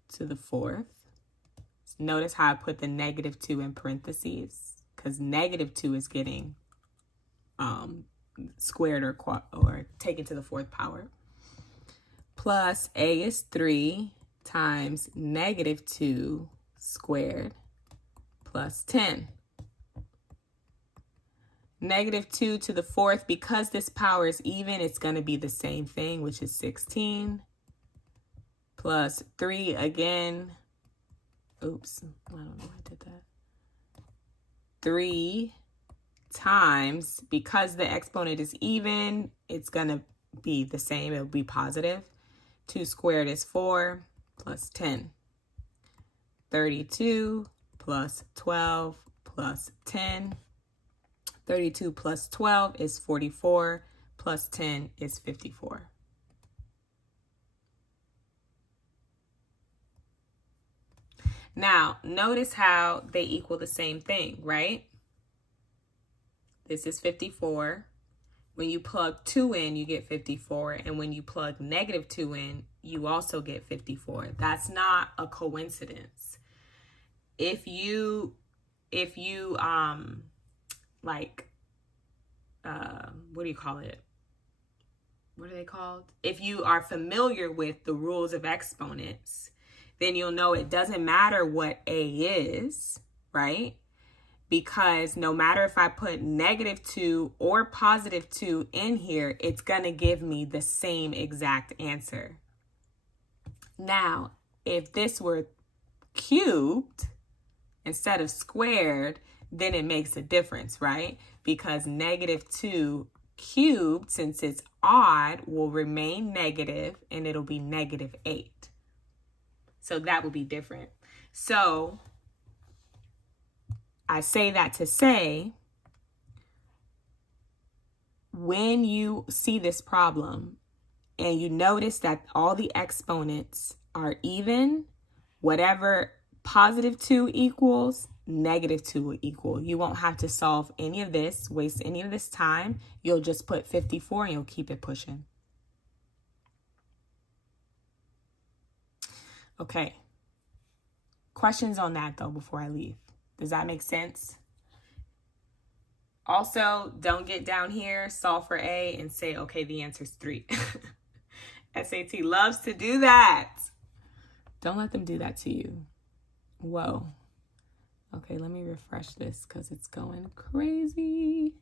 to the 4th is Notice how I put the -2 in parentheses, because -2 is getting squared or taken to the 4th power. Plus a is 3 times -2 squared plus 10. -2 to the 4th, because this power is even, it's going to be the same thing, which is 16. Plus 3 again. Oops, I don't know why I did that. 3 times, because the exponent is even, it's going to be the same. It'll be positive. 2 squared is 4 plus 10. 32 plus 12 plus 10. 32 plus 12 is 44, plus 10 is 54. Now, notice how they equal the same thing, right? This is 54. When you plug 2 in, you get 54. And when you plug -2 in, you also get 54. That's not a coincidence. If you what do you call it? What are they called? If you are familiar with the rules of exponents, then you'll know it doesn't matter what a is, right? Because no matter if I put -2 or +2 in here, it's going to give me the same exact answer. Now, if this were cubed instead of squared, then it makes a difference, right? Because -2 cubed, since it's odd, will remain negative, and it'll be -8. So that will be different. So I say that to say, when you see this problem and you notice that all the exponents are even, whatever +2 equals, -2 will equal. You won't have to solve any of this, waste any of this time. You'll just put 54 and you'll keep it pushing. Okay. Questions on that though before I leave? Does that make sense? Also, don't get down here, solve for A, and say, okay, the answer is 3. SAT loves to do that. Don't let them do that to you. Whoa. Okay, let me refresh this because it's going crazy.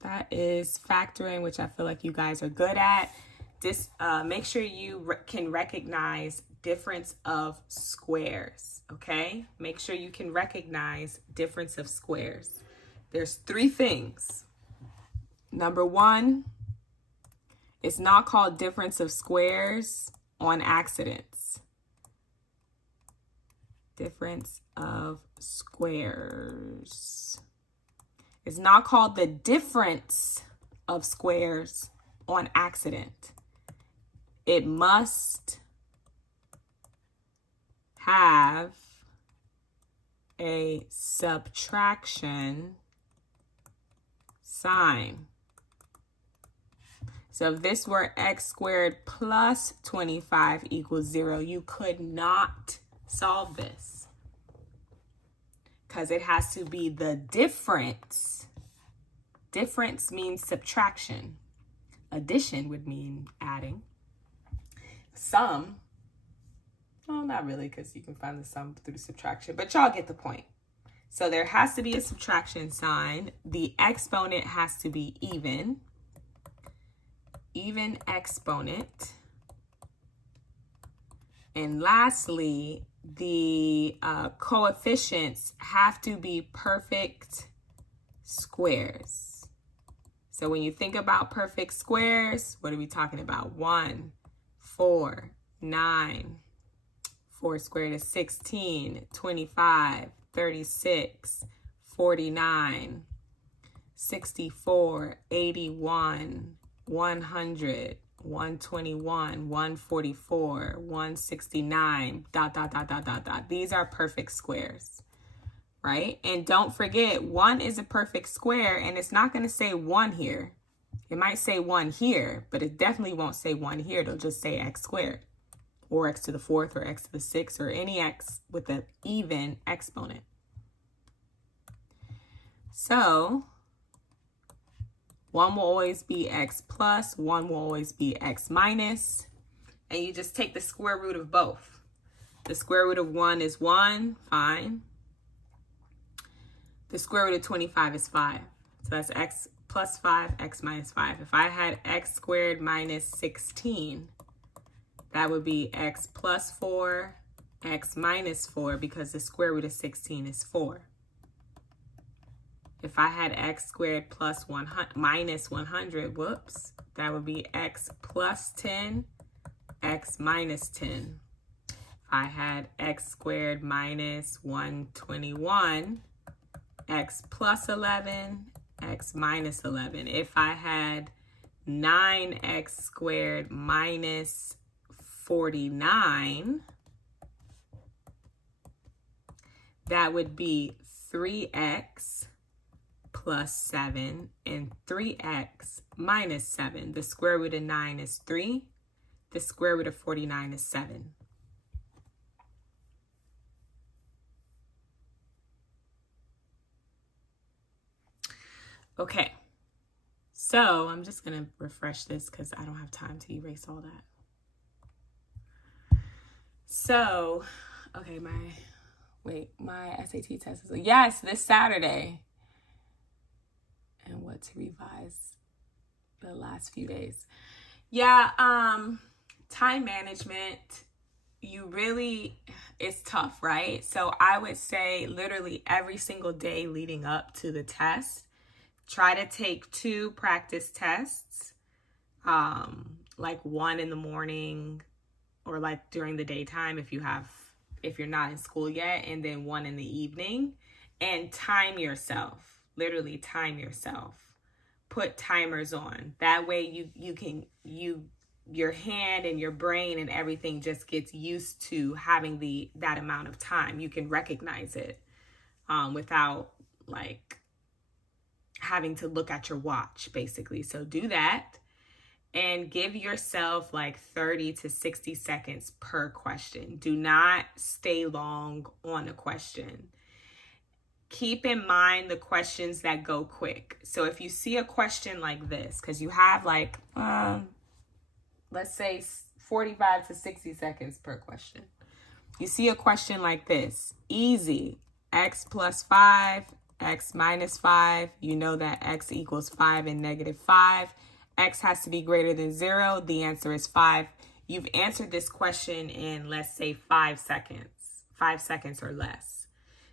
That is factoring, which I feel like you guys are good at. This, make sure you can recognize difference of squares, okay? Make sure you can recognize difference of squares. There's 3 things. Number 1, it's not called difference of squares on accidents. Difference of squares. It's not called the difference of squares on accident. It must have a subtraction sign. So if this were x squared plus 25 equals 0, you could not solve this because it has to be the difference. Difference means subtraction. Addition would mean adding. Sum, well, not really, because you can find the sum through subtraction, but y'all get the point. So there has to be a subtraction sign. The exponent has to be even exponent. And lastly, the coefficients have to be perfect squares. So when you think about perfect squares, what are we talking about? 1, 4, 9. 4 squared is 16, 25, 36, 49, 64, 81, 100, 121, 144, 169, ... These are perfect squares, right? And don't forget, 1 is a perfect square, and it's not going to say 1 here. It might say 1 here, but it definitely won't say 1 here. It'll just say x squared. or x to the fourth, or x to the sixth, or any x with an even exponent. So 1 will always be x plus, 1 will always be x minus, and you just take the square root of both. The square root of 1 is 1, fine. The square root of 25 is 5. So that's x plus 5, x minus 5. If I had x squared minus 16, that would be x plus 4, x minus 4, because the square root of 16 is 4. If I had x squared plus 100, minus 100, whoops, that would be x plus 10, x minus 10. If I had x squared minus 121, x plus 11, x minus 11. If I had 9x squared minus 49, that would be 3x plus 7 and 3x minus 7. The square root of 9 is 3. The square root of 49 is 7. Okay, so I'm just going to refresh this because I don't have time to erase all that. So, okay, my SAT test is, yes, this Saturday. And what to revise the last few days. Yeah, time management, it's tough, right? So I would say literally every single day leading up to the test, try to take 2 practice tests, like one in the morning or like during the daytime if you're not in school yet, and then one in the evening, and time yourself. Literally time yourself. Put timers on. That way your hand and your brain and everything just gets used to having that amount of time. You can recognize it without like having to look at your watch, basically. So do that and give yourself like 30 to 60 seconds per question. Do not stay long on a question. Keep in mind the questions that go quick. So if you see a question like this, because you have like, let's say 45 to 60 seconds per question. You see a question like this, easy, x plus 5, x minus 5. You know that x equals 5 and negative 5. X has to be greater than 0. The answer is 5. You've answered this question in, let's say, 5 seconds or less.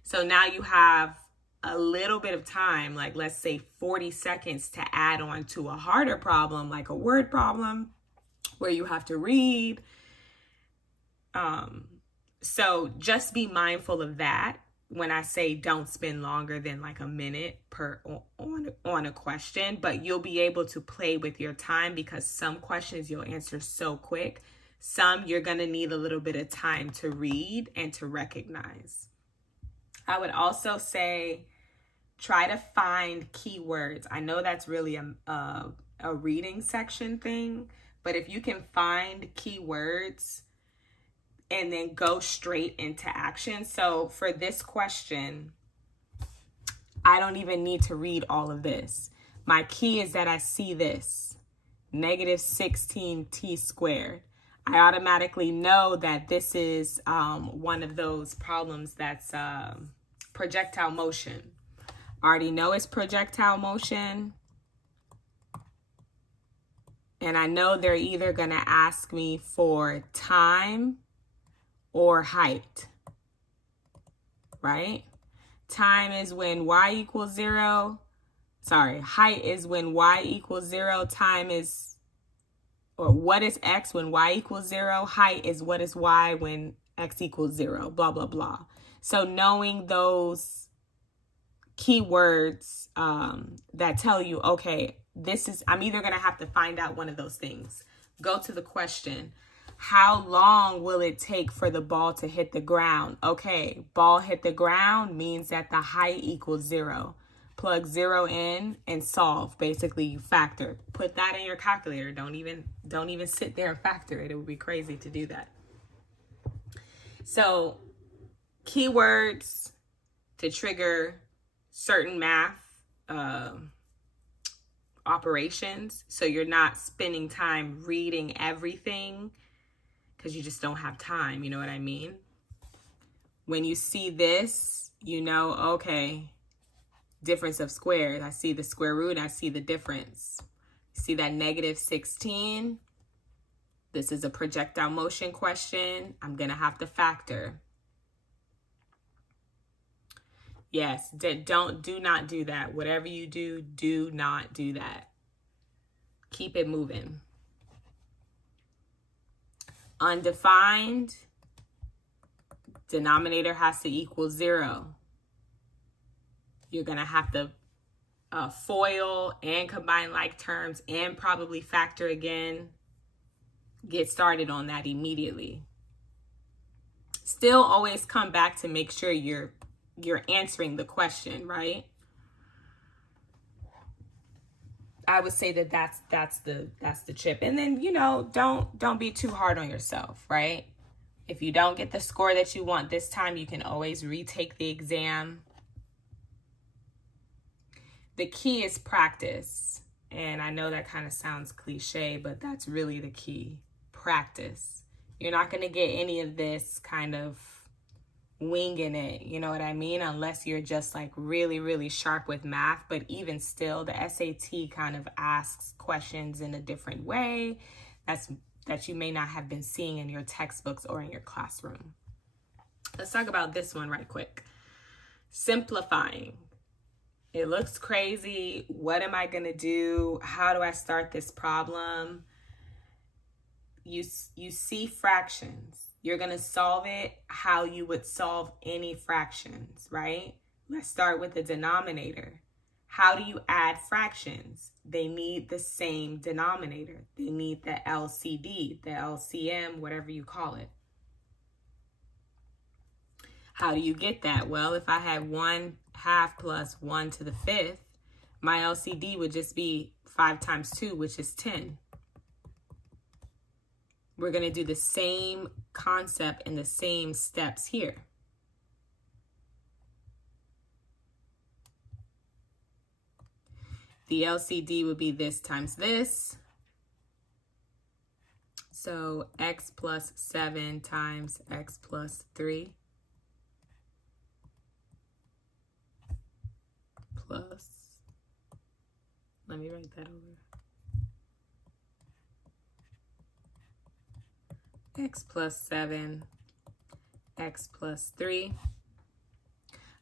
So now you have a little bit of time, like let's say 40 seconds to add on to a harder problem, like a word problem where you have to read. So just be mindful of that when I say don't spend longer than like a minute on a question, but you'll be able to play with your time because some questions you'll answer so quick. Some you're going to need a little bit of time to read and to recognize. I would also say try to find keywords. I know that's really a reading section thing, but if you can find keywords and then go straight into action. So for this question, I don't even need to read all of this. My key is that I see this, negative 16t squared. I automatically know that this is one of those problems that's projectile motion. I already know it's projectile motion. And I know they're either going to ask me for time or height, right? Time is when y equals 0. Sorry, height is when y equals 0. Time is, or what is x when y equals 0. Height is what is y when x equals 0, blah, blah, blah. So knowing those keywords that tell you, okay, I'm either going to have to find out one of those things. Go to the question. How long will it take for the ball to hit the ground? Okay, ball hit the ground means that the height equals 0. Plug 0 in and solve. Basically, you factor. Put that in your calculator. Don't even sit there and factor it. It would be crazy to do that. So keywords to trigger certain math operations, so you're not spending time reading everything because you just don't have time, you know what I mean? When you see this, you know, okay, difference of squares. I see the square root, I see the difference. See that -16? This is a projectile motion question. I'm gonna have to factor. Yes, do not do that. Whatever you do, do not do that. Keep it moving. Undefined, denominator has to equal 0. You're gonna have to FOIL and combine like terms and probably factor again. Get started on that immediately. Still always come back to make sure you're answering the question, right? I would say that that's the chip. And then, you know, don't be too hard on yourself, right? If you don't get the score that you want this time, you can always retake the exam. The key is practice. And I know that kind of sounds cliche, but that's really the key. Practice. You're not going to get any of this kind of winging it, you know what I mean? Unless you're just like really, really sharp with math. But even still, the SAT kind of asks questions in a different way that you may not have been seeing in your textbooks or in your classroom. Let's talk about this one right quick. Simplifying. It looks crazy. What am I going to do? How do I start this problem? You see fractions. You're going to solve it how you would solve any fractions, right? Let's start with the denominator. How do you add fractions? They need the same denominator. They need the LCD, the LCM, whatever you call it. How do you get that? Well, if I had 1/2 plus 1 to the 5th, my LCD would just be 5 times 2, which is 10. We're going to do the same concept and the same steps here. The LCD would be this times this. So x plus 7 times x plus 3 plus, let me write that over. X plus 7, x plus 3.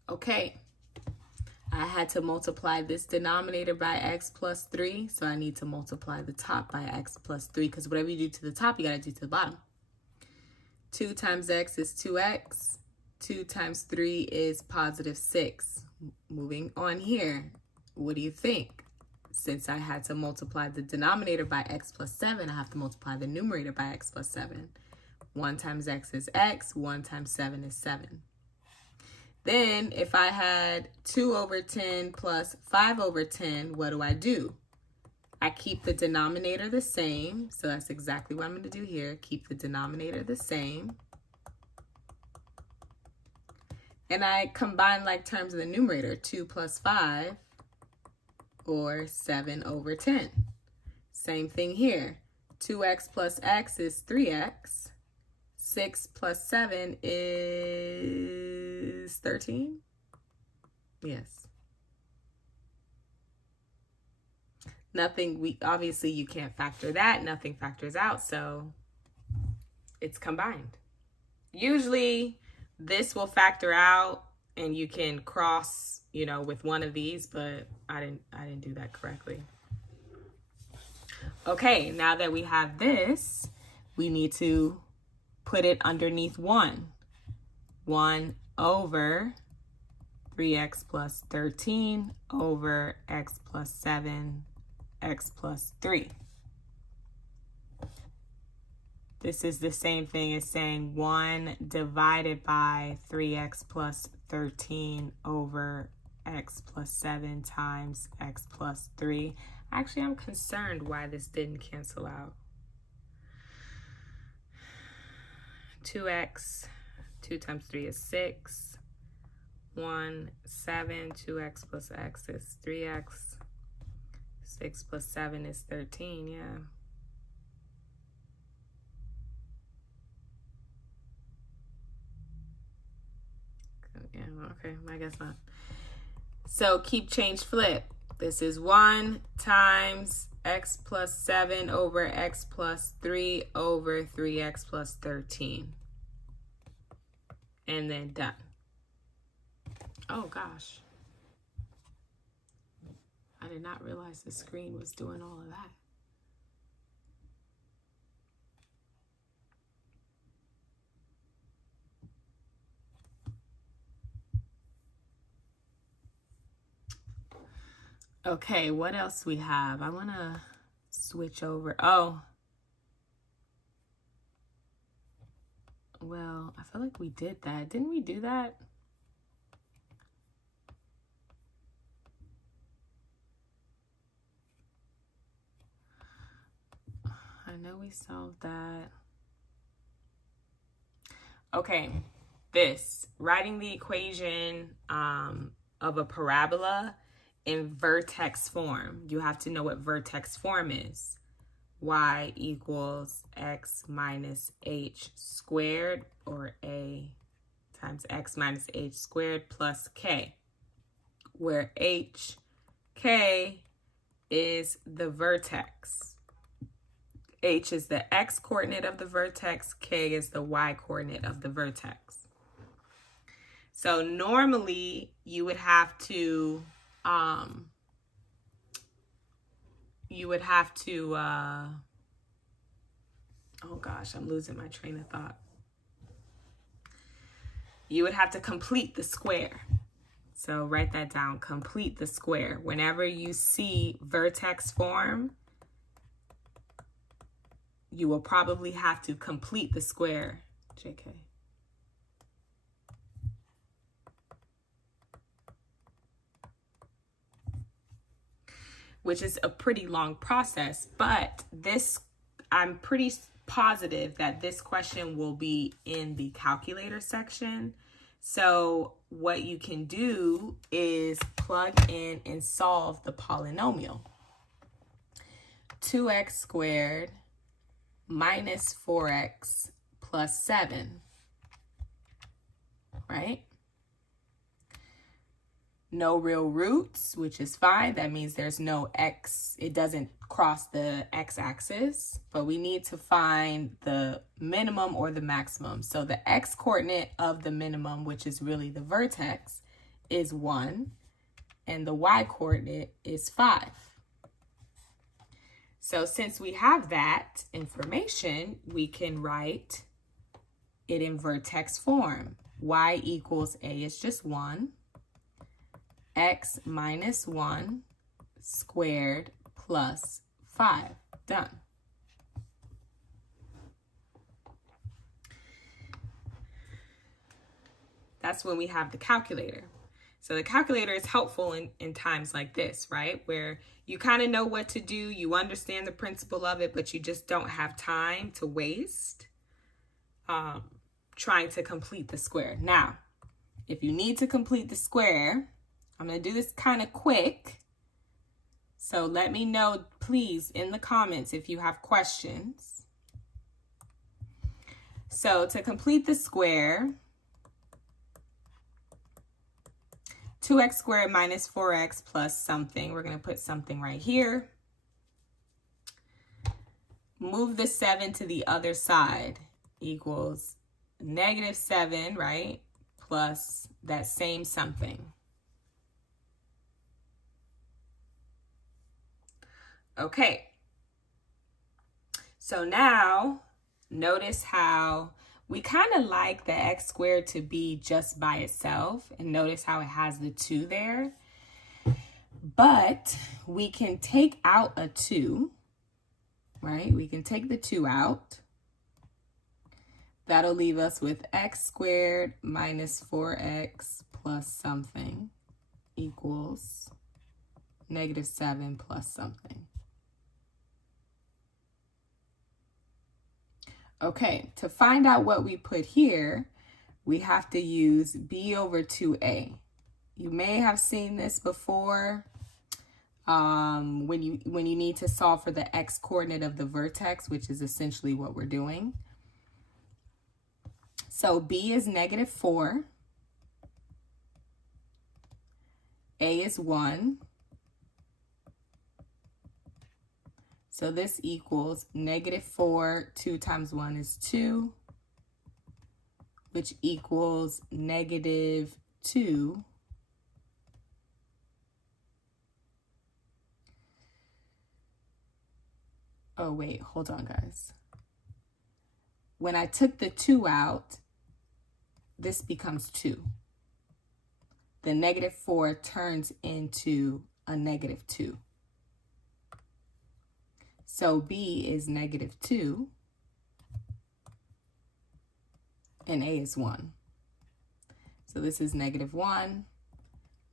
Okay, I had to multiply this denominator by x plus 3, so I need to multiply the top by x plus 3, because whatever you do to the top, you got to do to the bottom. 2 times x is 2x. 2 times 3 is positive 6. Moving on here, what do you think? Since I had to multiply the denominator by x plus 7, I have to multiply the numerator by x plus 7. 1 times x is x, 1 times 7 is 7. Then if I had 2 over 10 plus 5 over 10, what do? I keep the denominator the same, so that's exactly what I'm going to do here. Keep the denominator the same. And I combine like terms of the numerator, 2 plus 5, or 7 over 10. Same thing here. 2x plus x is 3x. 6 plus 7 is 13? Yes. Nothing, obviously you can't factor that. Nothing factors out, so it's combined. Usually this will factor out and you can cross, you know, with one of these, but I didn't do that correctly. Okay, now that we have this, we need to put it underneath 1. 1 over 3x plus 13 over x plus 7, x plus 3. This is the same thing as saying 1 divided by 3x plus 13 over x plus 7 times x plus 3. Actually, I'm concerned why this didn't cancel out. 2x 2 times 3 is 6. 1, 7, 2x plus x is 3x. 6 plus 7 is 13, yeah. Yeah, okay, I guess not. So keep, change, flip. This is 1 times x plus 7 over x plus 3 over 3x plus 13. And then done. Oh gosh. I did not realize the screen was doing all of that. Okay, what else we have? I want to switch over. Oh. Well, I feel like we did that. Didn't we do that? I know we solved that. Okay, this. Writing the equation of a parabola in vertex form. You have to know what vertex form is. Y equals x minus h squared, or a times x minus h squared plus k, where h, k is the vertex. H is the x coordinate of the vertex, k is the y coordinate of the vertex. So normally you would have to oh gosh, I'm losing my train of thought. You would have to complete the square. So write that down, complete the square. Whenever you see vertex form, you will probably have to complete the square, JK. Which is a pretty long process, but this, I'm pretty positive that this question will be in the calculator section. So what you can do is plug in and solve the polynomial. 2x squared minus 4x plus 7, right? No real roots, which is fine. That means there's no x. It doesn't cross the x-axis, but we need to find the minimum or the maximum. So the x coordinate of the minimum, which is really the vertex, is 1, and the y coordinate is 5. So since we have that information, we can write it in vertex form. Y equals a is just 1. X minus 1 squared plus 5. Done. That's when we have the calculator. So the calculator is helpful in times like this, right? Where you kind of know what to do, you understand the principle of it, but you just don't have time to waste trying to complete the square. Now, if you need to complete the square, I'm going to do this kind of quick. So let me know, please, in the comments if you have questions. So to complete the square, 2x squared minus 4x plus something. We're going to put something right here. Move the 7 to the other side equals negative 7, right? Plus that same something. Okay, so now notice how we kind of like the x squared to be just by itself, and notice how it has the 2 there. But we can take out a 2, right? We can take the 2 out. That'll leave us with x squared minus 4x plus something equals negative 7 plus something. Okay, to find out what we put here, we have to use b over 2a. You may have seen this before when you need to solve for the x coordinate of the vertex, which is essentially what we're doing. So b is -4, a is 1. So this equals -4, 2 times 1 is 2, which equals -2. Oh, wait, hold on, guys. When I took the 2 out, this becomes 2. The -4 turns into a -2. So b is -2 and a is 1. So this is -1.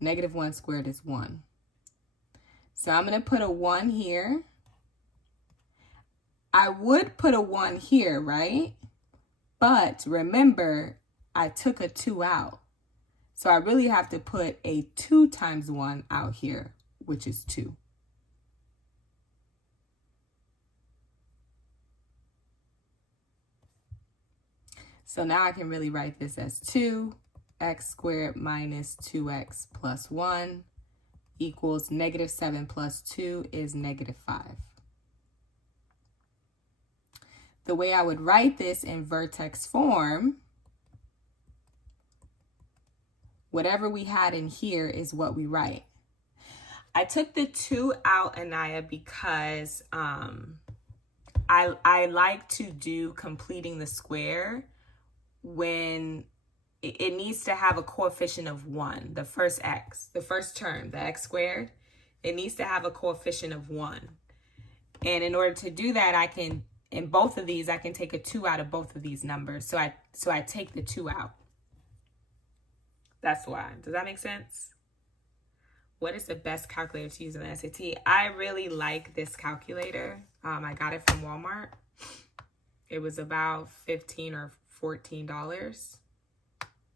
-1 squared is 1. So I'm going to put a 1 here. I would put a 1 here, right? But remember, I took a 2 out. So I really have to put a 2 times 1 out here, which is 2. So now I can really write this as 2x squared minus 2x plus 1 equals -7 plus 2 is -5. The way I would write this in vertex form, whatever we had in here is what we write. I took the 2 out, Anaya, because I like to do completing the square when it needs to have a coefficient of 1. The first x, the first term, the x squared, it needs to have a coefficient of 1. And in order to do that, I can, in both of these, I can take a 2 out of both of these numbers. So I take the 2 out. That's why. Does that make sense? What is the best calculator to use in the SAT? I really like this calculator. I got it from Walmart. It was about $15 or $14.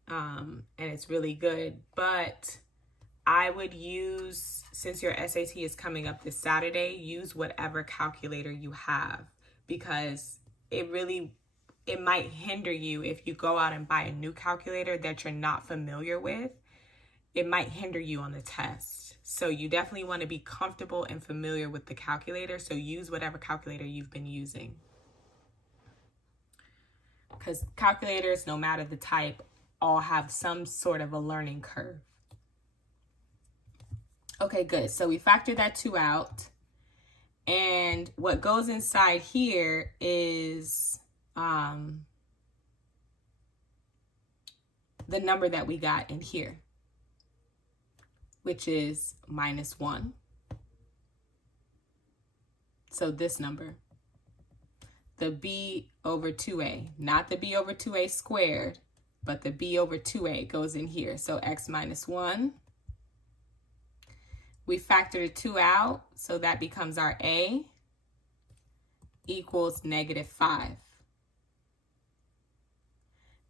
And it's really good. It I would use, since your SAT is coming up this Saturday, use whatever calculator you have, because it might hinder you if you go out and buy a new calculator that you're not familiar with. It might hinder you on the test. So you definitely want to be comfortable and familiar with the calculator. So use whatever calculator you've been using. Because calculators, no matter the type, all have some sort of a learning curve. Okay, good. So we factored that 2 out. And what goes inside here is the number that we got in here, which is -1. So this number, the b over 2a, not the b over 2a squared, but the b over 2a goes in here. So x minus 1. We factor the 2 out, so that becomes our a, equals -5.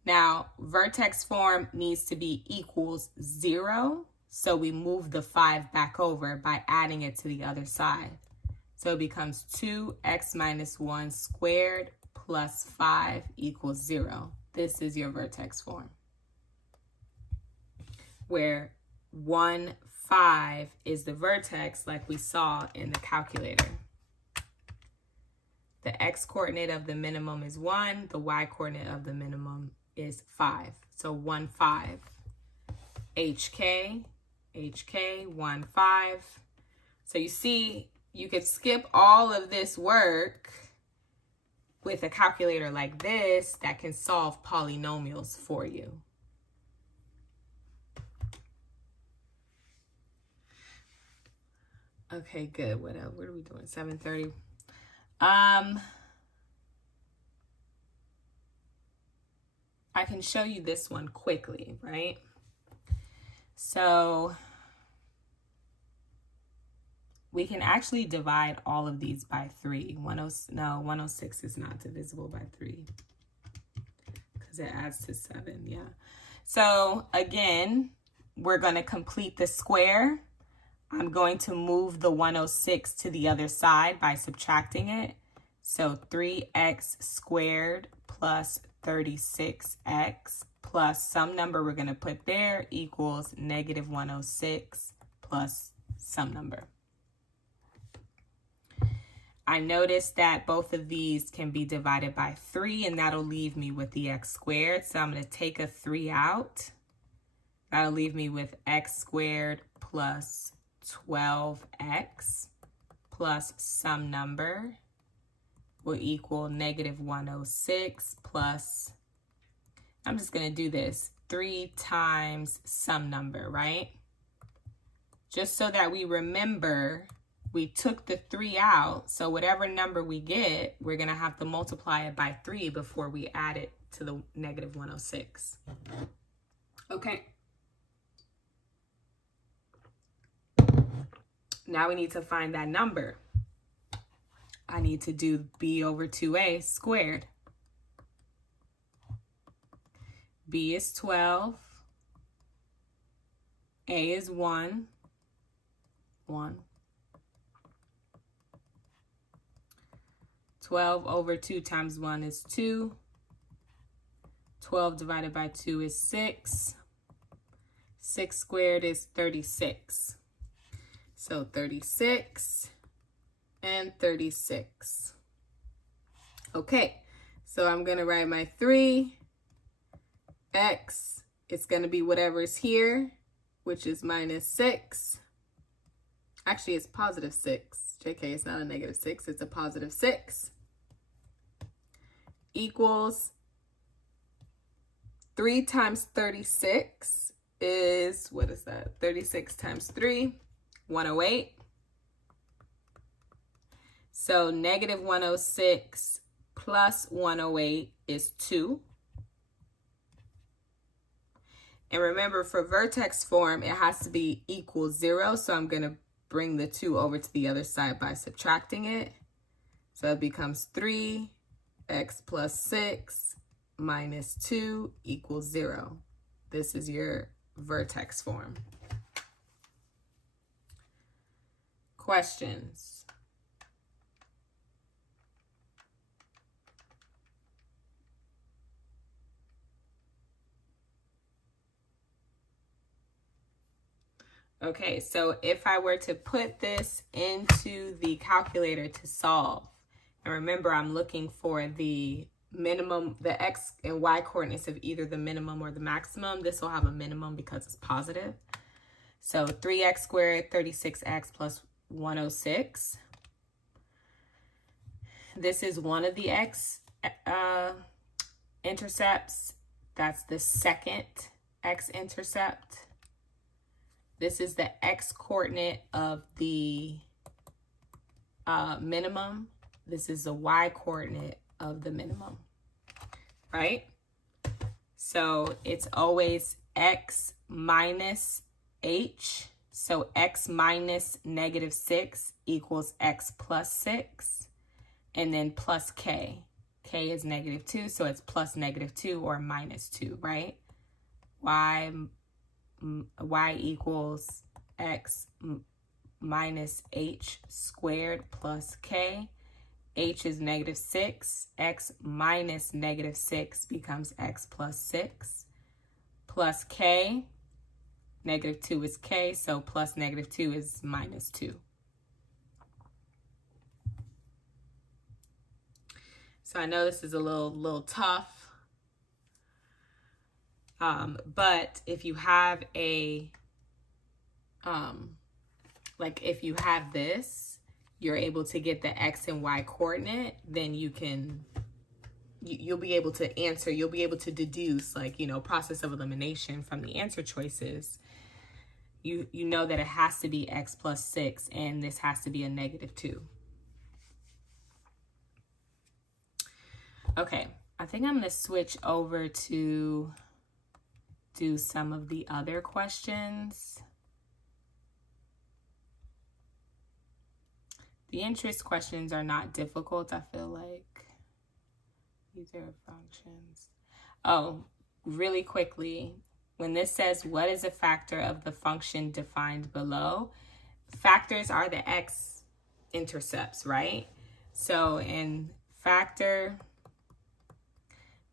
Now, vertex form needs to be equals 0, so we move the 5 back over by adding it to the other side. So it becomes 2x minus 1 squared plus 5 equals 0. This is your vertex form, where 1, 5 is the vertex like we saw in the calculator. The x coordinate of the minimum is 1. The y coordinate of the minimum is 5. So 1, 5. HK, 1, 5. So you see, you could skip all of this work with a calculator like this that can solve polynomials for you. Okay, good. What else? What are we doing? 7:30. I can show you this one quickly, right? So we can actually divide all of these by 3. 106 is not divisible by 3 because because it adds to 7, yeah. So again, we're going to complete the square. I'm going to move the 106 to the other side by subtracting it. So 3x squared plus 36x plus some number we're going to put there equals negative 106 plus some number. I noticed that both of these can be divided by 3, and that'll leave me with the x squared. So I'm going to take a 3 out. That'll leave me with x squared plus 12x plus some number will equal negative 106 plus, I'm just going to do this, 3 times some number, right? Just so that we remember we took the 3 out, so whatever number we get, we're going to have to multiply it by 3 before we add it to the negative 106. Okay. Now we need to find that number. I need to do b over 2a squared. b is 12. A is 1. 1. 12 over 2 times 1 is 2. 12 divided by 2 is 6. 6 squared is 36. So 36 and 36. Okay, so I'm going to write my 3. X, it's going to be whatever's here, which is minus 6. Actually, it's positive 6. JK, it's not a negative 6. It's a positive 6. Equals 3 times 36 is, what is that? 36 times 3, 108. So negative 106 plus 108 is 2. And remember, for vertex form, it has to be equal 0. So I'm going to bring the 2 over to the other side by subtracting it. So it becomes 3x plus 6 minus 2 equals 0. This is your vertex form. Questions? Okay, so if I were to put this into the calculator to solve, and remember I'm looking for the minimum, the x and y coordinates of either the minimum or the maximum. This will have a minimum because it's positive. So 3x squared, 36x plus 106. This is one of the x intercepts. That's the second x-intercept. This is the x-coordinate of the minimum. This is the y-coordinate of the minimum, right? So it's always x minus h. So x minus negative 6 equals x plus 6. And then plus k. K is negative 2, so it's plus negative 2 or minus 2, right? Y equals x minus h squared plus k. H is negative 6. X minus negative 6 becomes x plus 6. Plus k. Negative 2 is k, so plus negative 2 is minus 2. So I know this is a little tough. But if you have a, like if you have this, you're able to get the x and y coordinate, then you can, you'll be able to answer, you'll be able to deduce, like, you know, process of elimination from the answer choices. You know that it has to be x plus 6 and this has to be a negative 2. Okay, I think I'm going to switch over to do some of the other questions. The interest questions are not difficult, I feel like. These are functions. Oh, really quickly, when this says what is a factor of the function defined below, factors are the x-intercepts, right? So in factor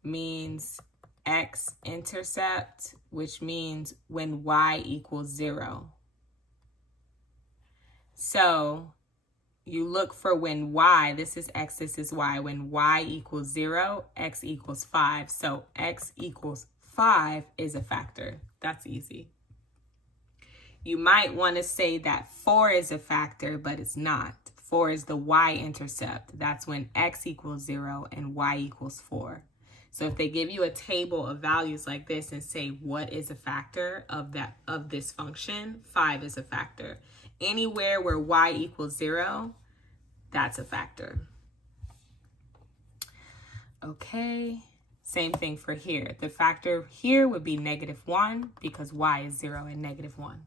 means x-intercept, which means when y equals 0. So you look for when y, this is x, this is y, when y equals 0, x equals 5. So x equals 5 is a factor. That's easy. You might want to say that 4 is a factor, but it's not. 4 is the y-intercept. That's when x equals 0 and y equals 4. So if they give you a table of values like this and say what is a factor of this function, 5 is a factor. Anywhere where y equals 0, that's a factor. Okay, same thing for here. The factor here would be -1 because y is 0 and -1.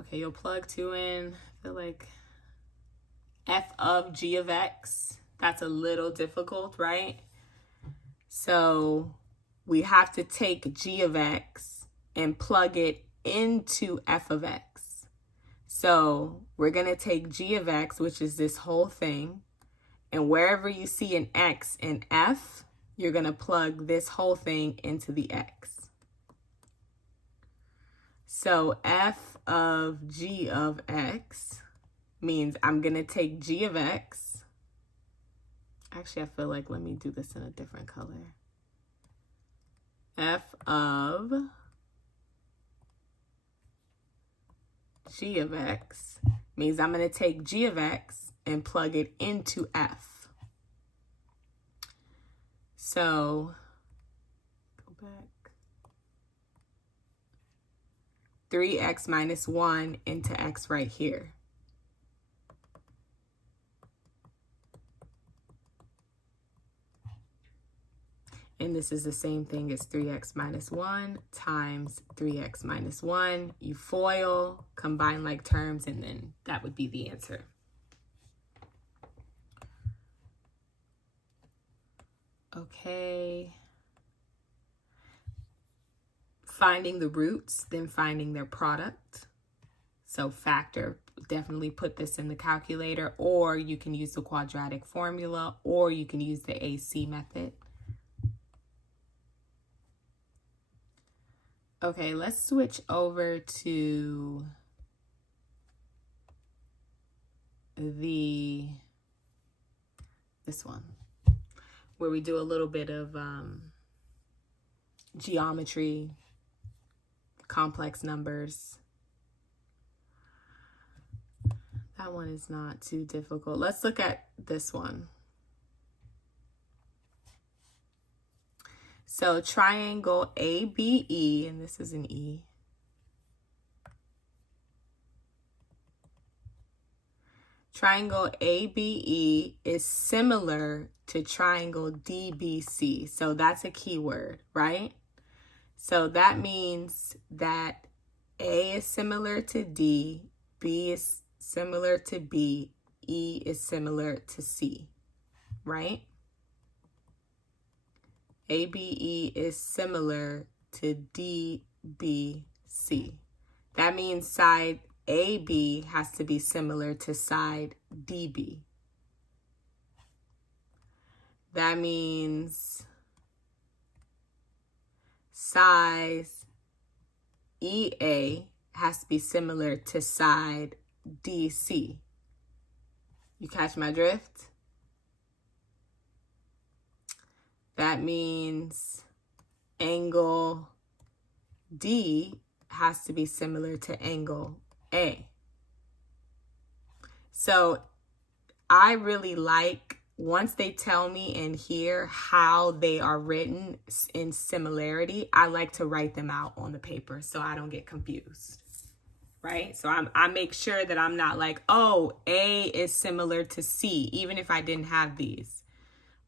Okay, you'll plug 2 in. I feel like f of g of x, that's a little difficult, right? So we have to take g of x and plug it into f of x. So we're going to take g of x, which is this whole thing, and wherever you see an x in f, you're going to plug this whole thing into the x. So f of g of x means I'm going to take g of x. Actually, I feel like let me do this in a different color. F of g of x means I'm going to take g of x and plug it into f. So, go back. 3x minus 1 into x right here. And this is the same thing as 3x minus 1 times 3x minus 1. You FOIL, combine like terms, and then that would be the answer. Okay. Finding the roots, then finding their product. So factor, definitely put this in the calculator, or you can use the quadratic formula, or you can use the AC method. Okay, let's switch over to this one, where we do a little bit of geometry, complex numbers. That one is not too difficult. Let's look at this one. So triangle ABE, and this is an E. Triangle ABE is similar to triangle DBC. So that's a keyword, right? So that means that A is similar to D, B is similar to B, E is similar to C, right? ABE is similar to DBC. That means side AB has to be similar to side DB. That means size EA has to be similar to side DC. You catch my drift? That means angle D has to be similar to angle A. So I really like, once they tell me in here how they are written in similarity, I like to write them out on the paper so I don't get confused, right? So I make sure that I'm not like, oh, A is similar to C, even if I didn't have these.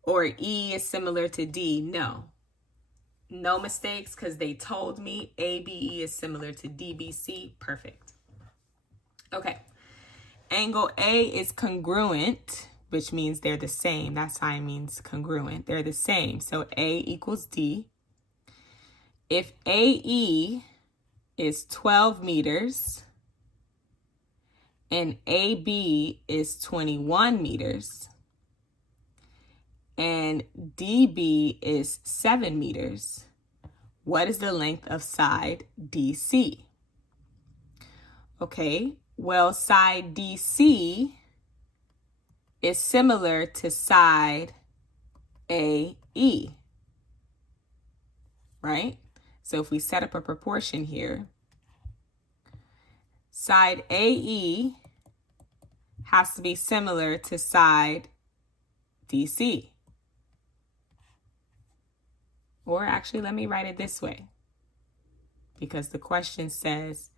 Or E is similar to D. No mistakes, because they told me ABE is similar to DBC. Perfect. Okay. Angle A is congruent which means they're the same. That sign means congruent. They're the same. So A equals D. If AE is 12 meters and AB is 21 meters and DB is 7 meters, what is the length of side DC? Okay, well, side DC is similar to side AE, right? So if we set up a proportion here, side AE has to be similar to side DC. Or actually, let me write it this way, because the question says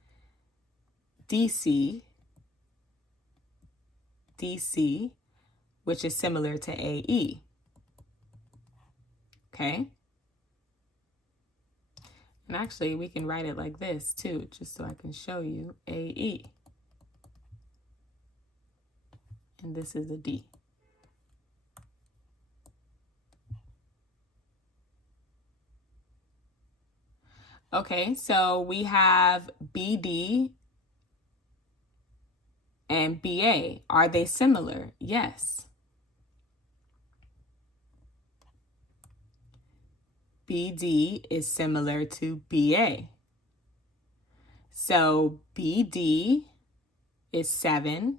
DC, which is similar to AE. Okay? And actually, we can write it like this too, just so I can show you AE. And this is a D. Okay, so we have BD and BA. Are they similar? Yes. BD is similar to BA. So BD is 7.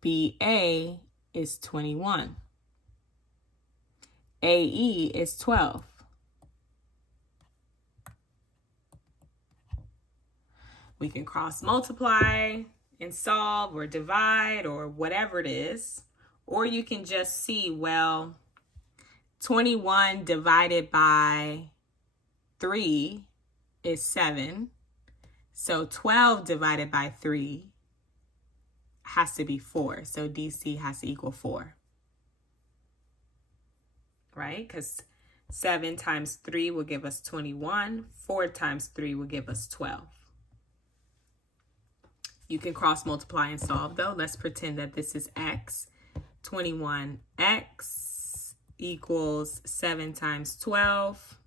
BA is 21. AE is 12. We can cross multiply and solve or divide or whatever it is. Or you can just see, well, 21 divided by 3 is 7. So 12 divided by 3 has to be 4. So DC has to equal 4. Right? Because 7 times 3 will give us 21. 4 times 3 will give us 12. You can cross multiply and solve though. Let's pretend that this is X. 21X equals 7 times 12,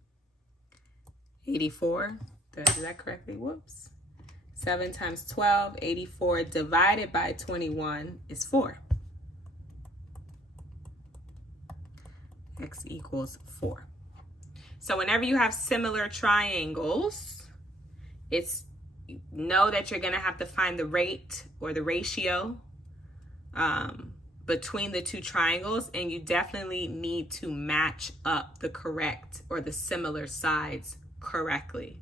84. Did I do that correctly? Whoops. 7 times 12, 84 divided by 21 is 4. X equals 4. So whenever you have similar triangles, know that you're going to have to find the rate or the ratio between the two triangles, and you definitely need to match up the correct or the similar sides correctly.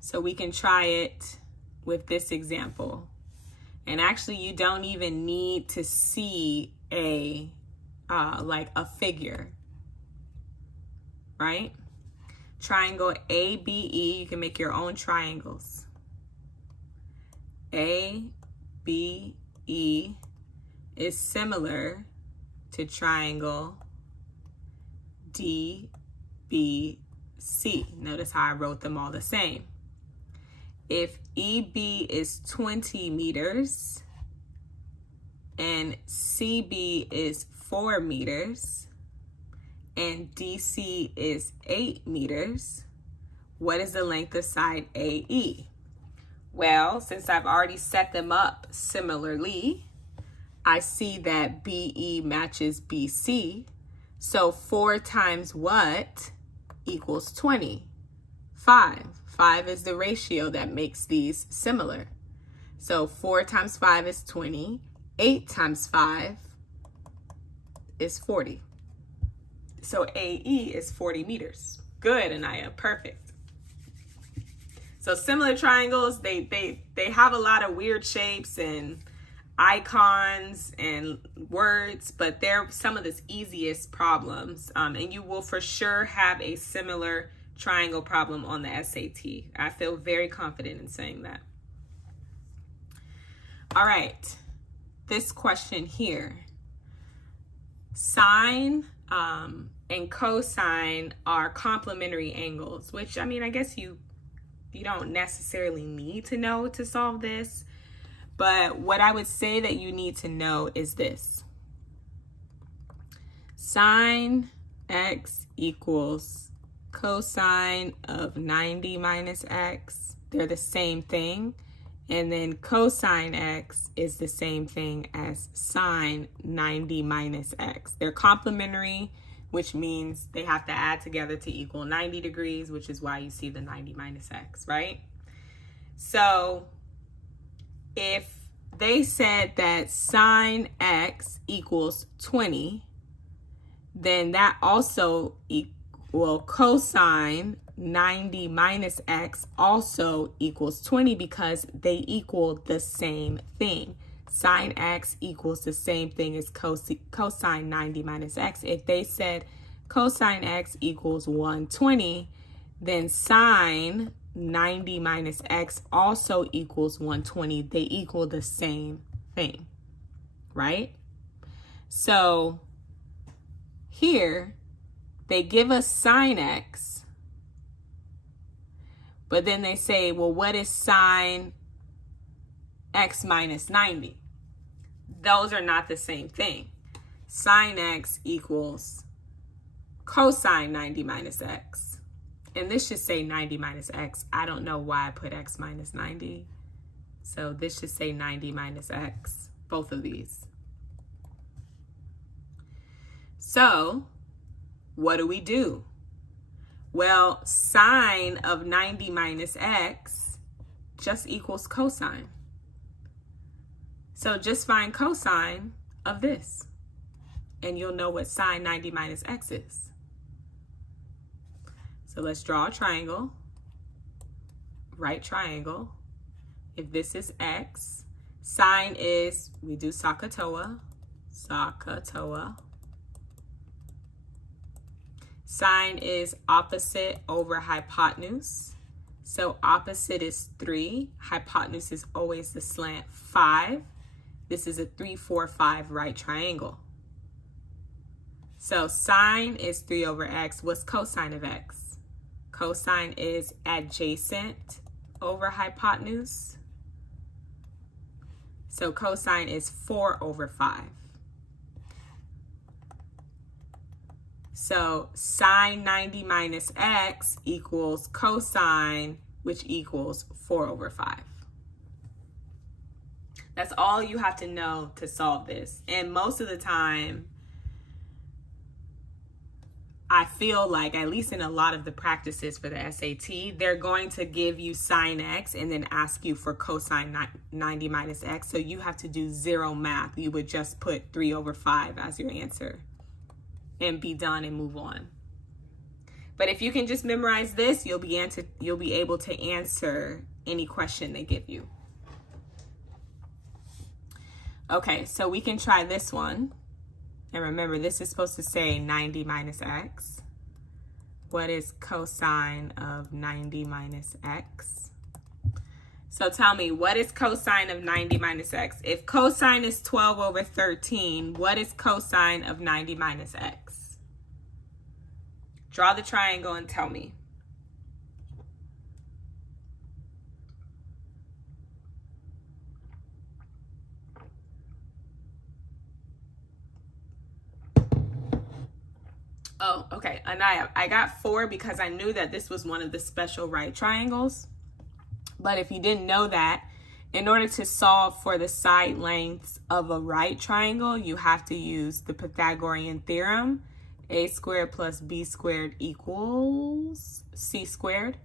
So we can try it with this example. And actually, you don't even need to see like a figure, right? Triangle ABE, you can make your own triangles. ABE is similar to triangle DBC. Notice how I wrote them all the same. If EB is 20 meters and CB is 4 meters, and DC is 8 meters, what is the length of side AE? Well, since I've already set them up similarly, I see that BE matches BC. So 4 times what equals 20? 5. 5 is the ratio that makes these similar. So 4 times 5 is 20. 8 times 5 is 40. So AE is 40 meters. Good, Anaya, perfect. So similar triangles, they have a lot of weird shapes and icons and words, but they're some of the easiest problems. And you will for sure have a similar triangle problem on the SAT. I feel very confident in saying that. All right, this question here. Sine and cosine are complementary angles, which, I mean, I guess you don't necessarily need to know to solve this, But what I would say that you need to know is this. Sine x equals cosine of 90 minus x. They're the same thing. And then cosine x is the same thing as sine 90 minus x. They're complementary, which means they have to add together to equal 90 degrees, which is why you see the 90 minus x, right? So if they said that sine x equals 20, then that also cosine 90 minus x also equals 20 because they equal the same thing. Sine x equals the same thing as cosine 90 minus x. If they said cosine x equals 120, then sine 90 minus x also equals 120. They equal the same thing, right? So here, they give us sine x, but then they say, well, what is sine x minus 90? Those are not the same thing. Sine x equals cosine 90 minus x. And this should say 90 minus x. I don't know why I put x minus 90. So this should say 90 minus x, both of these. So what do? Well, sine of 90 minus x just equals cosine. So just find cosine of this, and you'll know what sine 90 minus x is. So let's draw a triangle, right triangle. If this is x, sine is, we do SOHCAHTOA. Sine is opposite over hypotenuse. So opposite is 3. Hypotenuse is always the slant 5. This is a 3, 4, 5 right triangle. So sine is 3 over x. What's cosine of x? Cosine is adjacent over hypotenuse. So cosine is 4 over 5. So sine 90 minus x equals cosine, which equals 4 over 5. That's all you have to know to solve this. And most of the time, I feel like, at least in a lot of the practices for the SAT, they're going to give you sine x and then ask you for cosine 90 minus x. So you have to do zero math. You would just put 3 over 5 as your answer and be done and move on. But if you can just memorize this, you'll be able to answer any question they give you. Okay, so we can try this one. And remember, this is supposed to say 90 minus x. What is cosine of 90 minus x? So tell me, what is cosine of 90 minus x? If cosine is 12 over 13, what is cosine of 90 minus x? Draw the triangle and tell me. Oh, okay, Anaya, I got 4 because I knew that this was one of the special right triangles. But if you didn't know that, in order to solve for the side lengths of a right triangle, you have to use the Pythagorean theorem. A squared plus b squared equals c squared.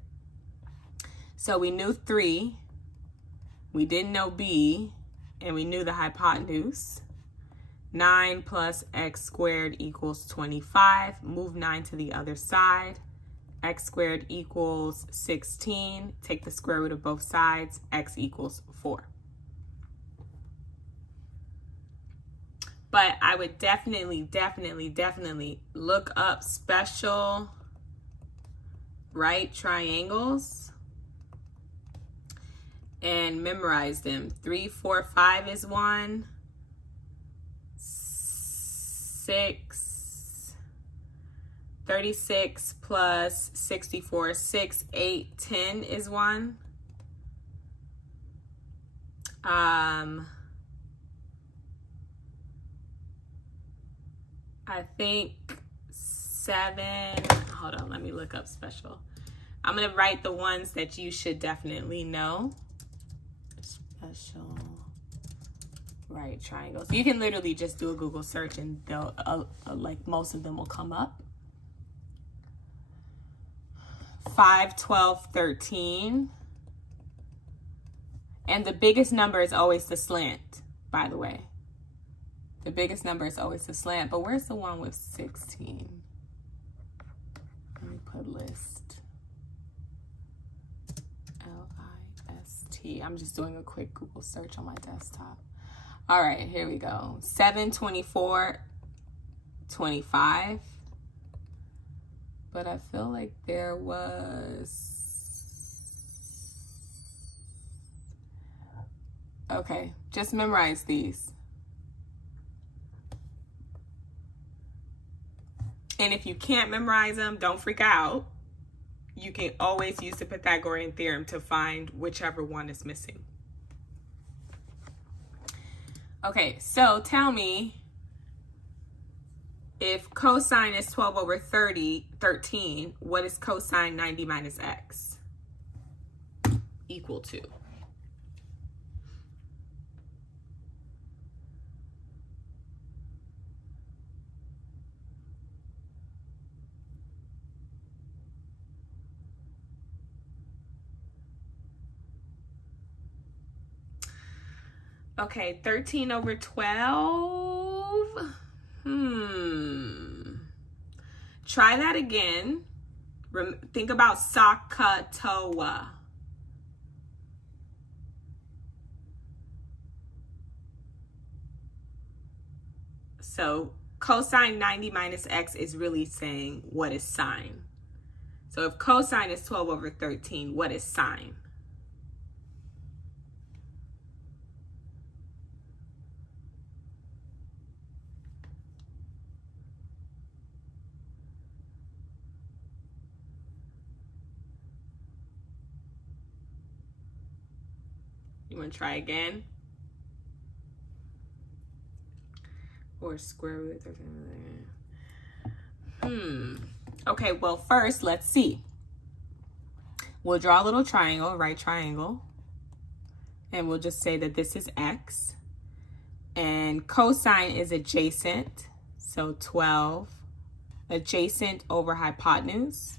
So we knew 3, we didn't know b, and we knew the hypotenuse. 9 plus x squared equals 25. Move 9 to the other side. X squared equals 16. Take the square root of both sides. X equals 4. But I would definitely look up special right triangles and memorize them. 3, 4, 5 is one. 36 plus 64, 6, 8, 10 is one. I think 7. Hold on, let me look up special. I'm going to write the ones that you should definitely know. Special right triangles. You can literally just do a Google search and they'll like most of them will come up. 5, 12, 13. And the biggest number is always the slant, by the way. The biggest number is always the slant. But where's the one with 16? Let me put list. L-I-S-T. I'm just doing a quick Google search on my desktop. All right, here we go. 7, 24, 25. But I feel like there was... Okay, just memorize these. And if you can't memorize them, don't freak out. You can always use the Pythagorean theorem to find whichever one is missing. Okay, so tell me, if cosine is 12 over 13, what is cosine 90 minus x equal to? Okay, 13 over 12. Try that again. Think about SOHCAHTOA. So cosine 90 minus x is really saying what is sine. So if cosine is 12 over 13, what is sine? You want to try again? Or square root or something. Okay, well, first, let's see. We'll draw a little triangle, right triangle. And we'll just say that this is x. And cosine is adjacent. So 12. Adjacent over hypotenuse.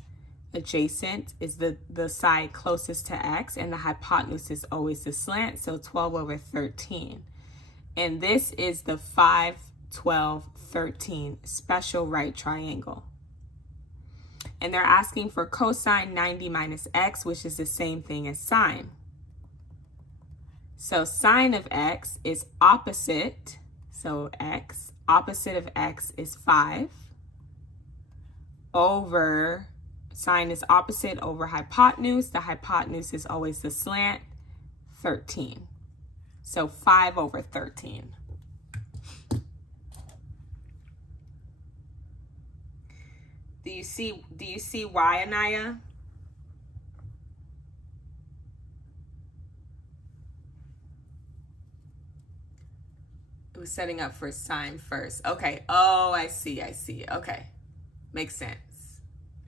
Adjacent is the side closest to x, and the hypotenuse is always the slant, so 12 over 13. And this is the 5, 12, 13 special right triangle. And they're asking for cosine 90 minus x, which is the same thing as sine. So sine of x is opposite, so x, opposite of x is 5, over... Sine is opposite over hypotenuse. The hypotenuse is always the slant, 13. So 5 over 13. Do you see why, Anaya? It was setting up for sine first. Okay. Oh, I see. Okay. Makes sense.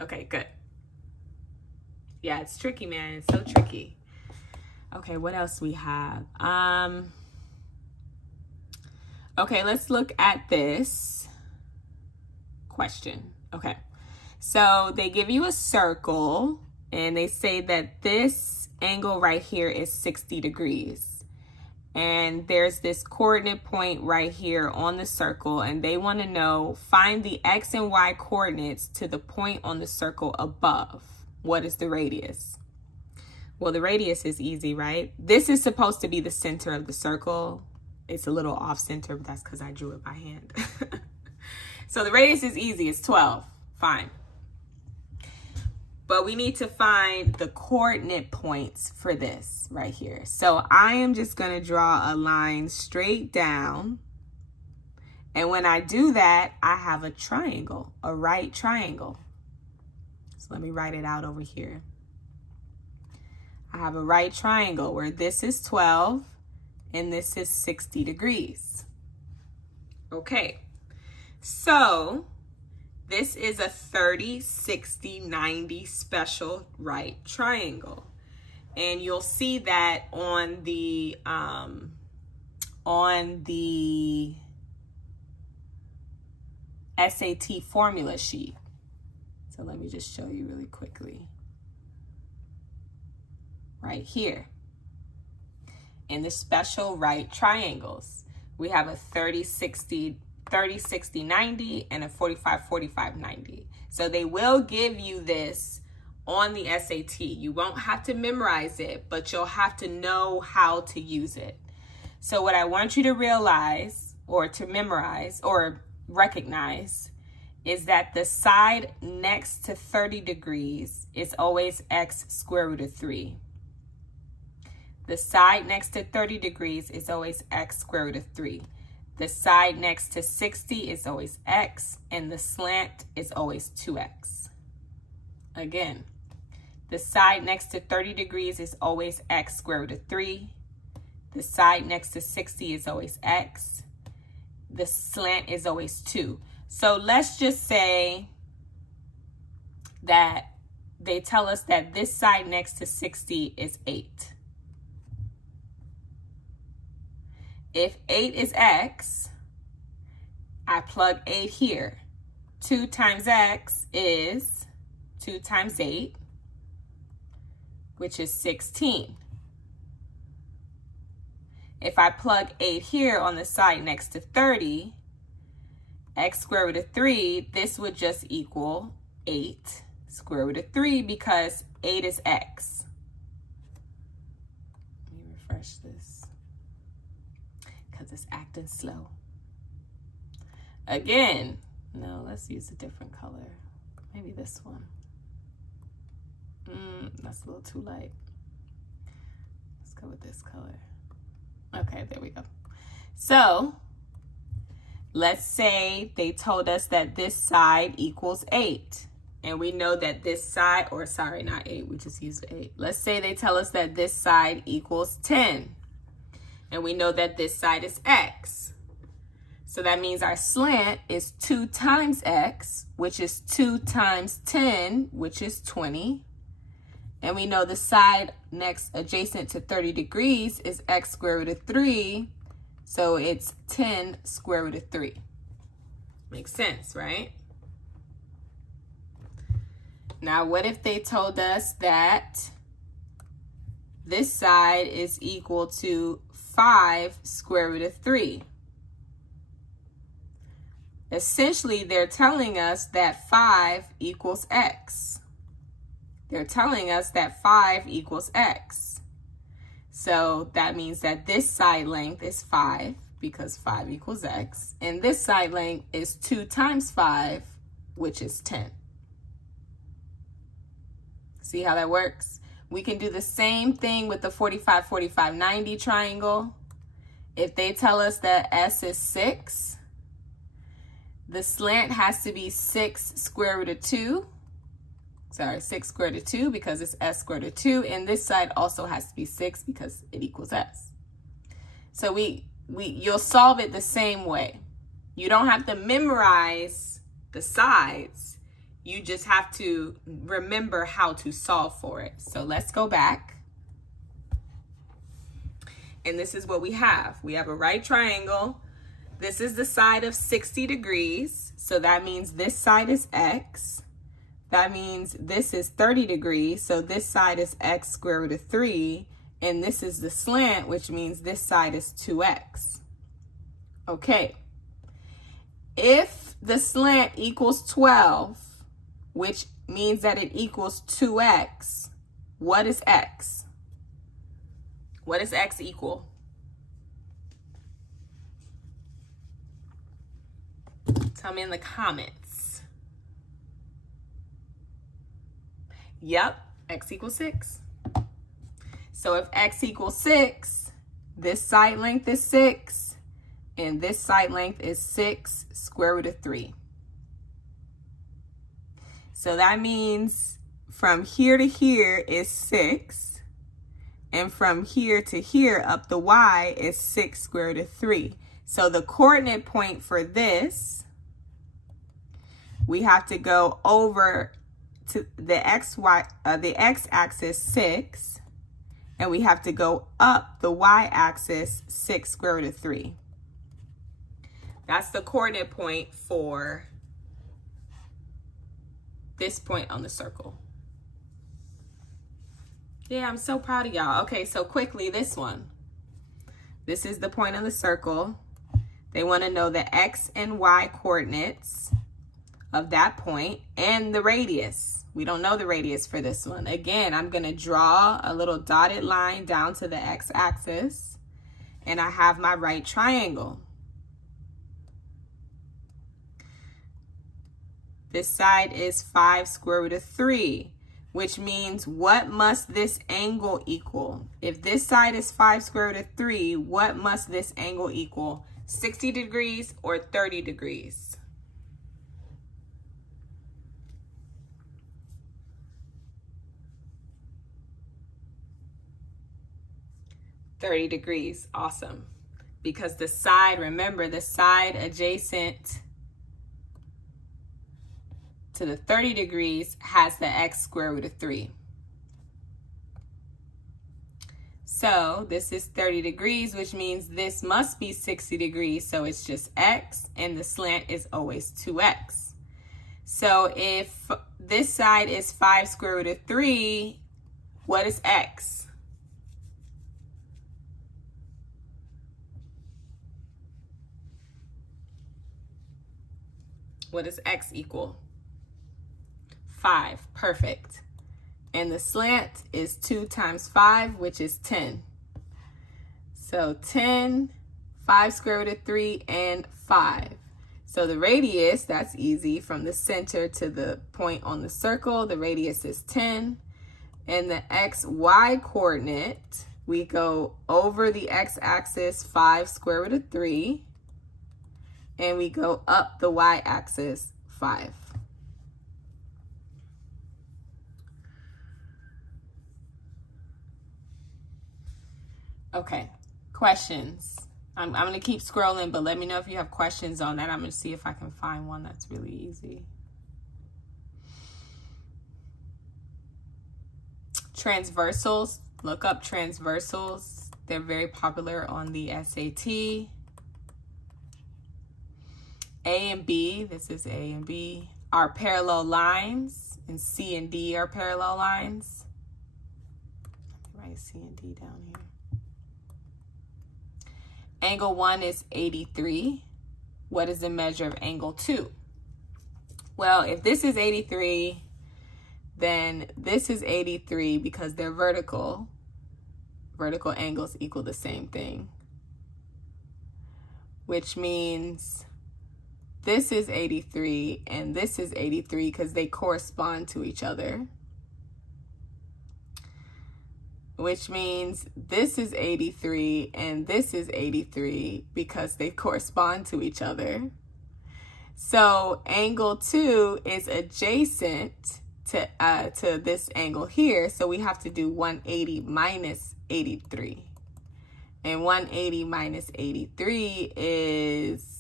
Okay, good. Yeah, it's tricky, man. It's so tricky. Okay, what else we have? Okay, let's look at this question. Okay, so they give you a circle and they say that this angle right here is 60 degrees. And there's this coordinate point right here on the circle, and they want to know, find the x and y coordinates to the point on the circle above. What is the radius? Well, the radius is easy, right? This is supposed to be the center of the circle. It's a little off center, but that's because I drew it by hand. So the radius is easy. It's 12. Fine. But we need to find the coordinate points for this right here. So I am just going to draw a line straight down. And when I do that, I have a triangle, a right triangle. So let me write it out over here. I have a right triangle where this is 12, and this is 60 degrees. Okay, so this is a 30, 60, 90 special right triangle. And you'll see that on the SAT formula sheet. So let me just show you really quickly. Right here. In the special right triangles, we have a 30, 60, 90, and a 45, 45, 90. So they will give you this on the SAT. You won't have to memorize it, but you'll have to know how to use it. So what I want you to realize, or to memorize, or recognize, is that the side next to 30 degrees is always x square root of 3. The side next to 30 degrees is always x square root of 3. The side next to 60 is always x, and the slant is always 2x. Again, the side next to 30 degrees is always x square root of 3. The side next to 60 is always x. The slant is always 2. So let's just say that they tell us that this side next to 60 is 8. If 8 is x, I plug 8 here. 2 times x is 2 times 8, which is 16. If I plug 8 here on the side next to 30, x square root of 3, this would just equal 8 square root of 3 because 8 is x. Let me refresh this because it's acting slow. Again, no, let's use a different color. Maybe this one. That's a little too light. Let's go with this color. Okay, there we go. So let's say they told us that this side equals 8. And we know that this side, or sorry, not 8, we just used 8. Let's say they tell us that this side equals 10. And we know that this side is x. So that means our slant is 2 times x, which is 2 times 10, which is 20. And we know the side next adjacent to 30 degrees is x square root of 3. So it's 10 square root of 3. Makes sense, right? Now, what if they told us that this side is equal to 5 square root of 3? Essentially, they're telling us that 5 equals x. They're telling us that 5 equals x. So that means that this side length is 5 because 5 equals x. And this side length is 2 times 5, which is 10. See how that works? We can do the same thing with the 45, 45, 90 triangle. If they tell us that s is 6, the slant has to be 6 square root of 2. Sorry, 6 square root of 2 because it's s squared root of 2. And this side also has to be 6 because it equals s. So you'll solve it the same way. You don't have to memorize the sides. You just have to remember how to solve for it. So let's go back. And this is what we have. We have a right triangle. This is the side of 60 degrees. So that means this side is x. That means this is 30 degrees. So this side is x square root of 3. And this is the slant, which means this side is 2x. Okay. If the slant equals 12, which means that it equals 2x, what is x? What does x equal? Tell me in the comments. Yep, x equals 6. So if x equals 6, this side length is 6, and this side length is 6 square root of 3. So that means from here to here is 6. And from here to here up the y is 6 square root of 3. So the coordinate point for this, we have to go over to the x-axis 6, and we have to go up the y-axis 6 square root of 3. That's the coordinate point for this point on the circle. Yeah, I'm so proud of y'all. Okay, so quickly, this one. This is the point on the circle. They want to know the x and y coordinates of that point and the radius. We don't know the radius for this one. Again, I'm going to draw a little dotted line down to the x-axis, and I have my right triangle. This side is 5 square root of 3, which means what must this angle equal? If this side is 5 square root of 3, what must this angle equal? 60 degrees or 30 degrees? $30 degrees, awesome. Because the side, remember, the side adjacent to the 30 degrees has the x square root of 3. So this is 30 degrees, which means this must be 60 degrees. So it's just x, and the slant is always 2x. So if this side is 5 square root of 3, what is x? What does x equal? 5, perfect. And the slant is 2 times 5, which is 10. So 10, 5 square root of 3, and 5. So the radius, that's easy, from the center to the point on the circle, the radius is 10. And the xy coordinate, we go over the x-axis 5 square root of 3, and we go up the y-axis 5. Okay, questions. I'm going to keep scrolling, but let me know if you have questions on that. I'm going to see if I can find one that's really easy. Transversals, look up transversals. They're very popular on the SAT. A and B, this is A and B, are parallel lines, and C and D are parallel lines. Let me write C and D down here. Angle 1 is 83. What is the measure of angle 2? Well, if this is 83, then this is 83 because they're vertical. Vertical angles equal the same thing, which means this is 83 and this is 83 because they correspond to each other. Which means this is 83 and this is 83 because they correspond to each other. So angle 2 is adjacent to this angle here. So we have to do 180 minus 83. And 180 minus 83 is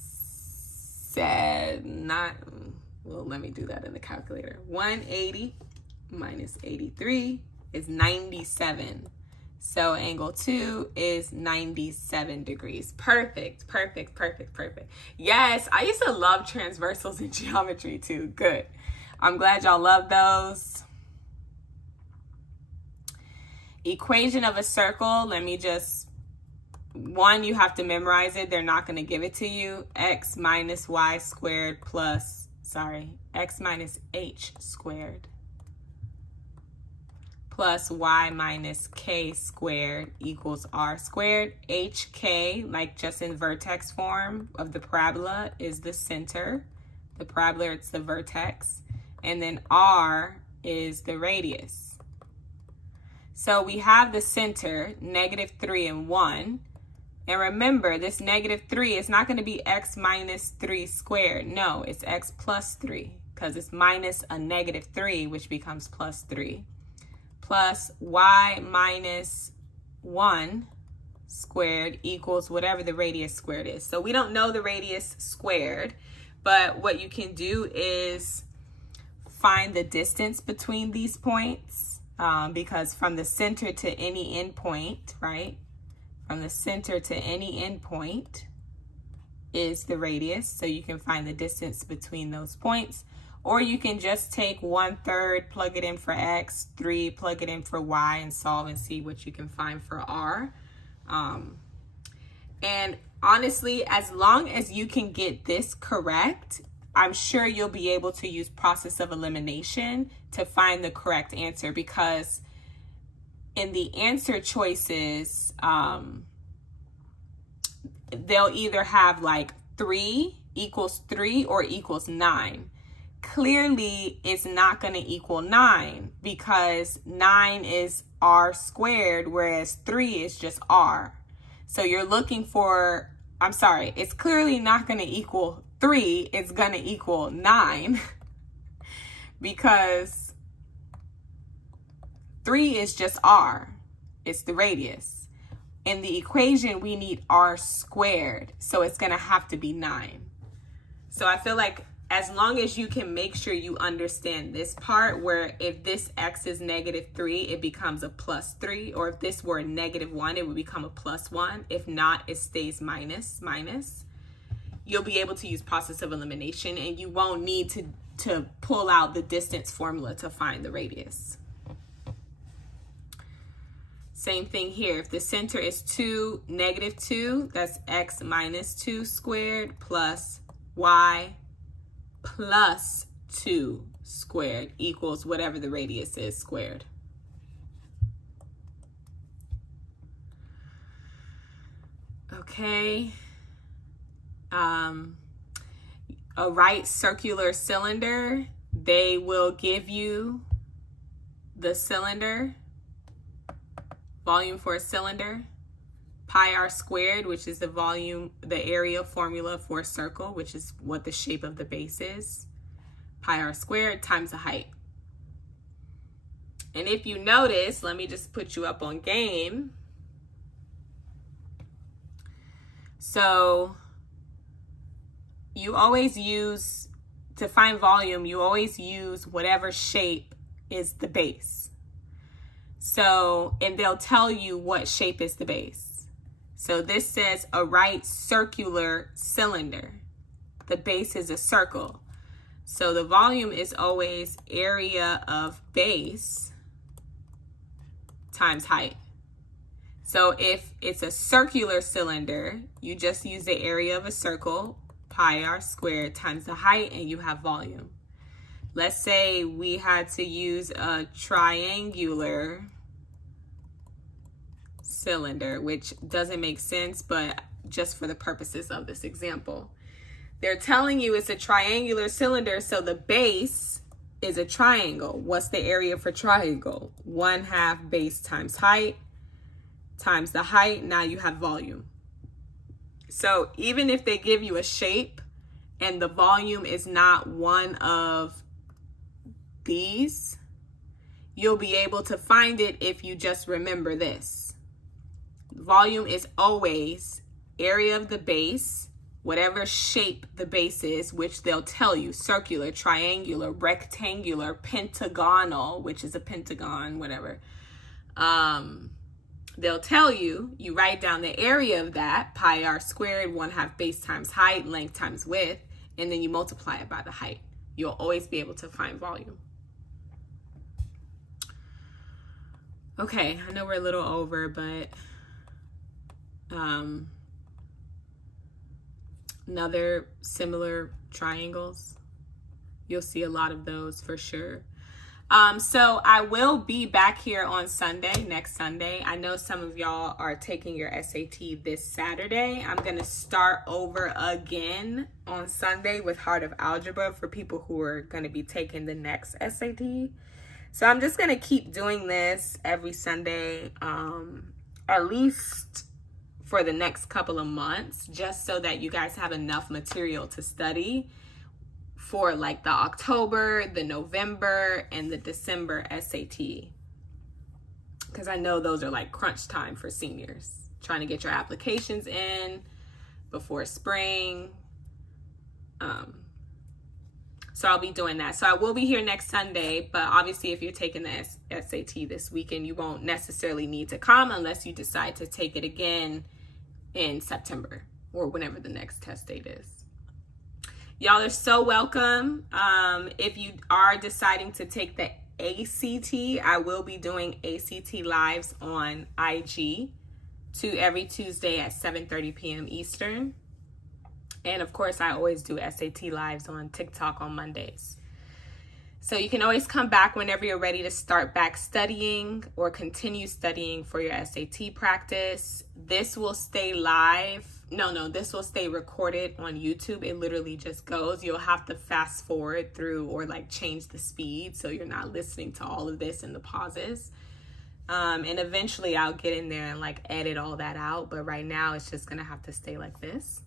let me do that in the calculator. 180 minus 83 is 97. So angle 2 is 97 degrees. Perfect, perfect, perfect, perfect. Yes, I used to love transversals in geometry too. Good. I'm glad y'all love those. Equation of a circle, let me just, one, you have to memorize it. They're not going to give it to you. X minus y squared plus, x minus h squared plus y minus k squared equals r squared. HK, like just in vertex form of the parabola, is the center. The parabola, it's the vertex. And then r is the radius. So we have the center, -3 and 1. And remember, this -3 is not going to be x minus 3 squared. No, it's x plus 3 because it's minus a -3, which becomes plus 3. Plus y minus 1 squared equals whatever the radius squared is. So we don't know the radius squared, but what you can do is find the distance between these points, because from the center to any endpoint, right? From the center to any endpoint is the radius. So you can find the distance between those points. Or you can just take 1/3, plug it in for x, 3, plug it in for y, and solve and see what you can find for r. And honestly, as long as you can get this correct, I'm sure you'll be able to use process of elimination to find the correct answer, because in the answer choices, they'll either have like 3 equals 3 or equals 9. Clearly, it's not going to equal 9 because 9 is r squared, whereas 3 is just r. So you're looking for, I'm sorry, it's clearly not going to equal 3. It's going to equal 9 because 3 is just r. It's the radius. In the equation, we need r squared. So it's going to have to be 9. So I feel like as long as you can make sure you understand this part, where if this x is -3, it becomes a +3, or if this were -1, it would become a +1. If not, it stays minus. You'll be able to use process of elimination, and you won't need to pull out the distance formula to find the radius. Same thing here. If the center is 2, -2, that's x minus 2 squared plus y plus 2 squared equals whatever the radius is squared. Okay. A right circular cylinder, they will give you the cylinder, volume for a cylinder, pi r squared, which is the volume, the area formula for a circle, which is what the shape of the base is, pi r squared times the height. And if you notice, let me just put you up on game. So you always use, to find volume, you always use whatever shape is the base. So, and they'll tell you what shape is the base. So this says a right circular cylinder. The base is a circle. So the volume is always area of base times height. So if it's a circular cylinder, you just use the area of a circle, pi r squared times the height, and you have volume. Let's say we had to use a triangular cylinder, which doesn't make sense, but just for the purposes of this example. They're telling you it's a triangular cylinder, so the base is a triangle. What's the area for triangle? 1/2 base times height times the height. Now you have volume. So even if they give you a shape and the volume is not one of these, you'll be able to find it if you just remember this. Volume is always area of the base, whatever shape the base is, which they'll tell you, circular, triangular, rectangular, pentagonal, which is a pentagon, whatever. They'll tell you, you write down the area of that, pi r squared, 1/2 base times height, length times width, and then you multiply it by the height. You'll always be able to find volume. Okay, I know we're a little over, but another similar triangles. You'll see a lot of those for sure. So I will be back here on Sunday, next Sunday. I know some of y'all are taking your SAT this Saturday. I'm going to start over again on Sunday with Heart of Algebra for people who are going to be taking the next SAT. So I'm just going to keep doing this every Sunday, at least for the next couple of months, just so that you guys have enough material to study for like the October, the November, and the December SAT. because I know those are like crunch time for seniors, trying to get your applications in before spring. So I'll be doing that. So I will be here next Sunday, but obviously if you're taking the SAT this weekend, you won't necessarily need to come unless you decide to take it again in September or whenever the next test date is. Y'all are so welcome. If you are deciding to take the ACT, I will be doing ACT lives on IG every Tuesday at 7:30 p.m. Eastern. And of course, I always do SAT lives on TikTok on Mondays. So you can always come back whenever you're ready to start back studying or continue studying for your SAT practice. This will stay live. This will stay recorded on YouTube. It literally just goes. You'll have to fast forward through or like change the speed so you're not listening to all of this in the pauses. And eventually I'll get in there and like edit all that out. But right now it's just going to have to stay like this.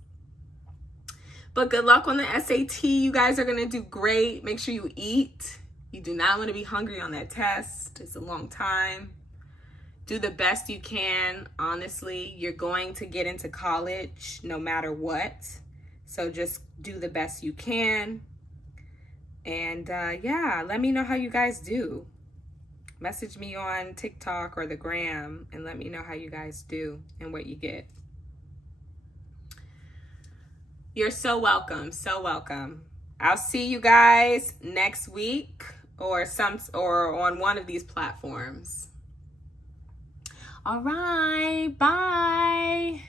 But good luck on the SAT. You guys are going to do great. Make sure you eat. You do not want to be hungry on that test. It's a long time. Do the best you can. Honestly, you're going to get into college no matter what. So just do the best you can. And yeah, let me know how you guys do. Message me on TikTok or the gram and let me know how you guys do and what you get. You're so welcome. So welcome. I'll see you guys next week or on one of these platforms. All right. Bye.